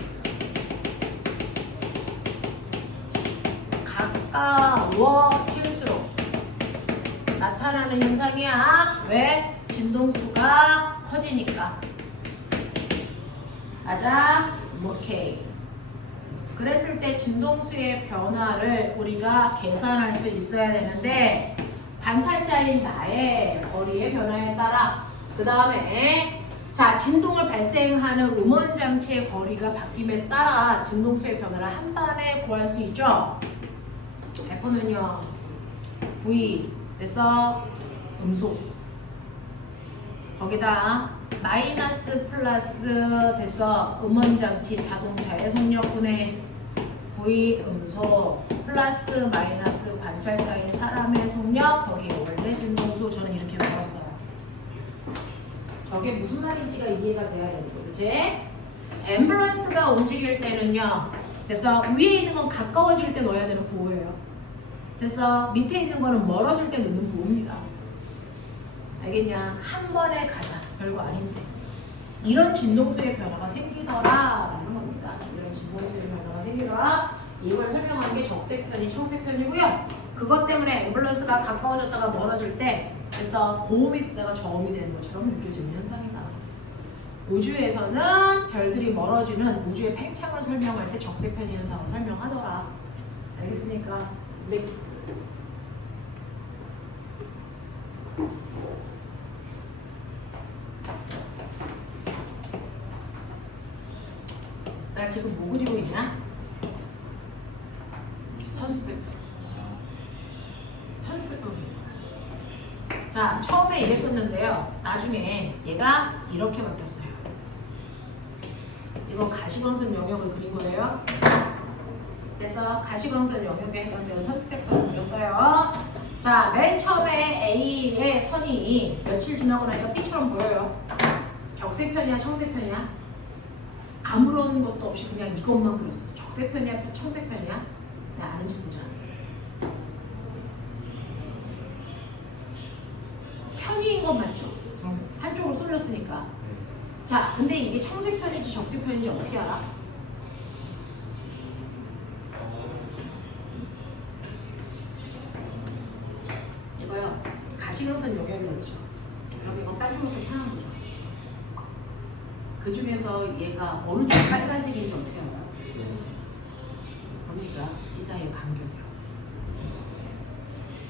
가까워질수록 나타나는 현상이야. 왜? 진동수가 커지니까. 맞아? 오케이. 그랬을 때 진동수의 변화를 우리가 계산할 수 있어야 되는데 관찰자인 나의 거리의 변화에 따라 그 다음에 자, 진동을 발생하는 음원장치의 거리가 바뀜에 따라 진동수의 변화를 한 번에 구할 수 있죠. F는요 V 그래서 음소 거기다 마이너스 플러스 돼서 음원장치 자동차의 속력분의 V 음소 플러스 마이너스 관찰자인 사람의 속력 거기에 원래 진동수 저는 이렇게 배웠어요. 저게 무슨 말인지가 이해가 돼야 되는 거죠. 그치? 앰뷸런스가 움직일 때는요. 그래서 위에 있는 건 가까워질 때 넣어야 되는 부호예요. 그래서 밑에 있는 거는 멀어질 때 넣는 부호입니다. 알겠냐? 한 번에 가자. 별거 아닌데. 이런 진동수의 변화가 생기더라 라는 겁니다. 이런 진동수의 변화가 생기더라. 이걸 설명하는 게 적색편이 청색편이고요. 그것 때문에 앰뷸런스가 가까워졌다가 멀어질 때 그래서 고음이 됐다가 저음이 되는 것처럼 느껴지는 현상이다. 우주에서는 별들이 멀어지는 우주의 팽창을 설명할 때 적색편의 현상을 설명하더라. 알겠습니까? 네. 나 지금 뭐 그리고 있냐? 선스펙트럼. 선스펙트럼. 자, 처음에 이랬었는데요. 나중에 얘가 이렇게 바뀌었어요. 이거 가시광선 영역을 그린 거예요. 그래서 가시광선 영역에 해당되는 선스펙트럼을 그렸어요. 자, 맨 처음에 A의 선이 며칠 지나고 나니까 B처럼 보여요. 적색편이야, 청색편이야? 아무런 것도 없이 그냥 이것만 그렸어. 적색편이야, 청색편이야? 나 아는지 보자. 편의인 건 맞죠? 한쪽으로 쏠렸으니까. 자, 근데 이게 청색편인지 적색편인지 어떻게 알아? 이거요. 가시광선 영역이 그렇죠. 그럼 이건 빨주노 좀 편한 거죠. 그 중에서 얘가 어느 쪽 빨간색인지 어떻게 알아? 그러니까 이 사이의 간격이요.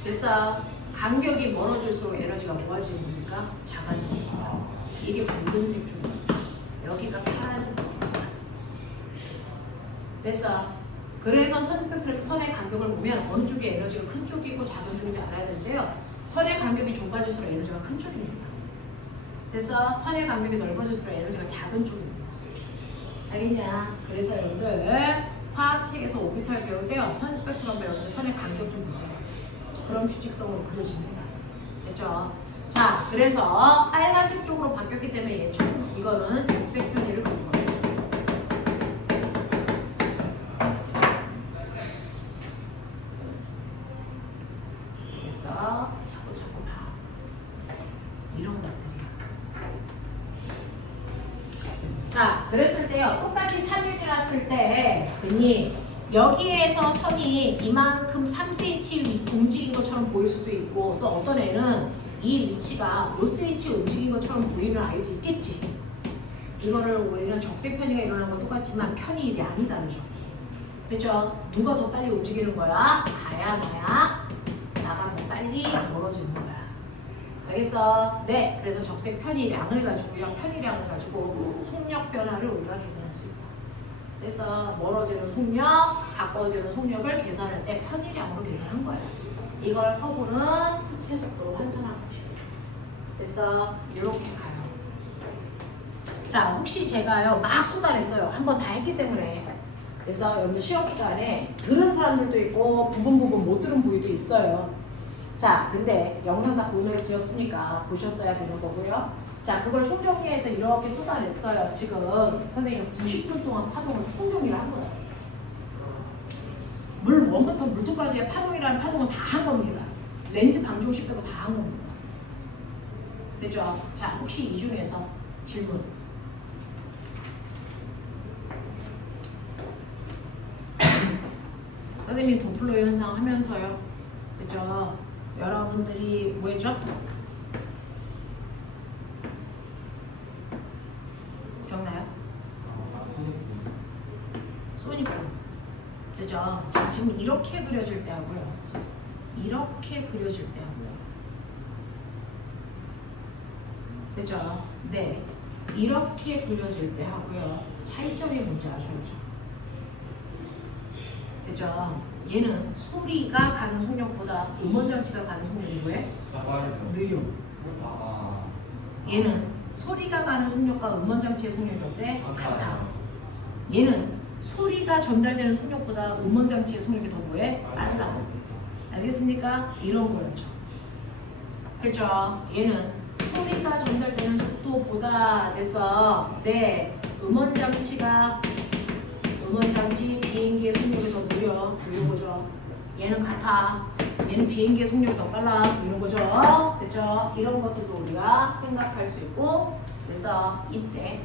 그래서 간격이 멀어질수록 에너지가 모아지는 겁니까? 작아지는 겁니다. 이게 붉은색 쪽, 여기가 파란색 쪽입니다. 그래서 선스펙트럼 선의 간격을 보면 어느 쪽이 에너지가 큰 쪽이고 작은 쪽인지 알아야 되는데요. 선의 간격이 좁아질수록 에너지가 큰 쪽입니다. 그래서 선의 간격이 넓어질수록 에너지가 작은 쪽입니다. 알겠냐? 그래서 여러분들 화학책에서 오비탈 배울 때요. 선스펙트럼 배울 때 선의 간격 좀 보세요. 그런 규칙성으로 그려집니다. 됐죠? 자, 그래서 빨간색 쪽으로 바뀌었기 때문에 얘처럼 이거는 녹색 편의를 그린 거예요. 그래서 자꾸 봐. 이런 것들이야. 자, 그랬을 때요. 똑같이 3일 지났을 때 그니 여기에서 선이 이만큼 3cm 움직인 것처럼 보일 수도 있고 또 어떤 애는 이 위치가 5cm 움직인 것처럼 보이는 아이도 있겠지. 이거를 우리는 적색 편의가 일어나는 건 똑같지만 편의량이 다르죠. 그죠? 누가 더 빨리 움직이는 거야? 가야 나야? 나가 더 빨리 멀어지는 거야. 알겠어? 네. 그래서 적색 편의량을 가지고요. 편의량을 가지고 속력 변화를 우리가 계산할 수 있다. 그래서 멀어지는 속력, 가까워지는 속력을 계산할 때 편의량으로 계산한 거예요. 이걸 허브는 최속도로 환산한 것이고. 그래서 이렇게 가요. 자, 혹시 제가요 막 쏟아냈어요. 한번 다 했기 때문에. 그래서 여러분들 시험 기간에 들은 사람들도 있고 부분 못 들은 부위도 있어요. 자, 근데 영상 다 보내드렸으니까 보셨어야 되는 거고요. 자, 그걸 총정리해서 이렇게 쏟아냈어요. 지금 선생님 90분 동안 파동을 총정리를 한 거예요. 물 1부터 물 2까지의 파동이라는 파동은 다 한 겁니다. 렌즈 방정식 빼고 다 한 겁니다. 됐죠? 자, 혹시 이 중에서 질문. 선생님 도플러 현상 하면서요. 그죠? 여러분들이 뭐 했죠? 기억나요? 소니콘. 그죠? 자, 지금 이렇게 그려질 때 하고요. 이렇게 그려질 때 하고요. 그죠? 네. 이렇게 그려질 때 하고요. 차이점이 뭔지 아셔야죠. 그죠? 얘는 소리가 가는 속력보다 음원장치가 가는 속력이 뭐예요? 느려. 얘는 소리가 가는 속력과 음원장치의 속력이 어때? 같아. 얘는 소리가 전달되는 속력보다 음원장치의 속력이 더 뭐해? 빨라. 알겠습니까? 이런 거였죠. 그죠? 얘는 소리가 전달되는 속도보다 돼서 내 음원장치 비행기의 속력이 더 느려. 이런 거죠. 얘는 같아. 얘는 비행기의 속력이 더 빨라. 이런 거죠. 됐죠? 이런 것들도 우리가 생각할 수 있고, 그래서 이때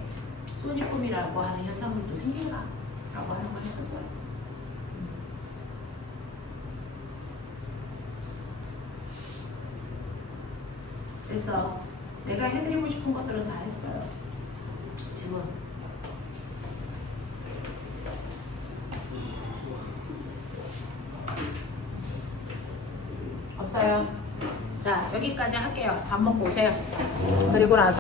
소니폼이라고 하는 현상들도 생긴다 라고 하는 걸 했었어요. 그래서 내가 해드리고 싶은 것들은 다 했어요. 질문. 없어요. 자, 여기까지 할게요. 밥 먹고 오세요. 그리고 나서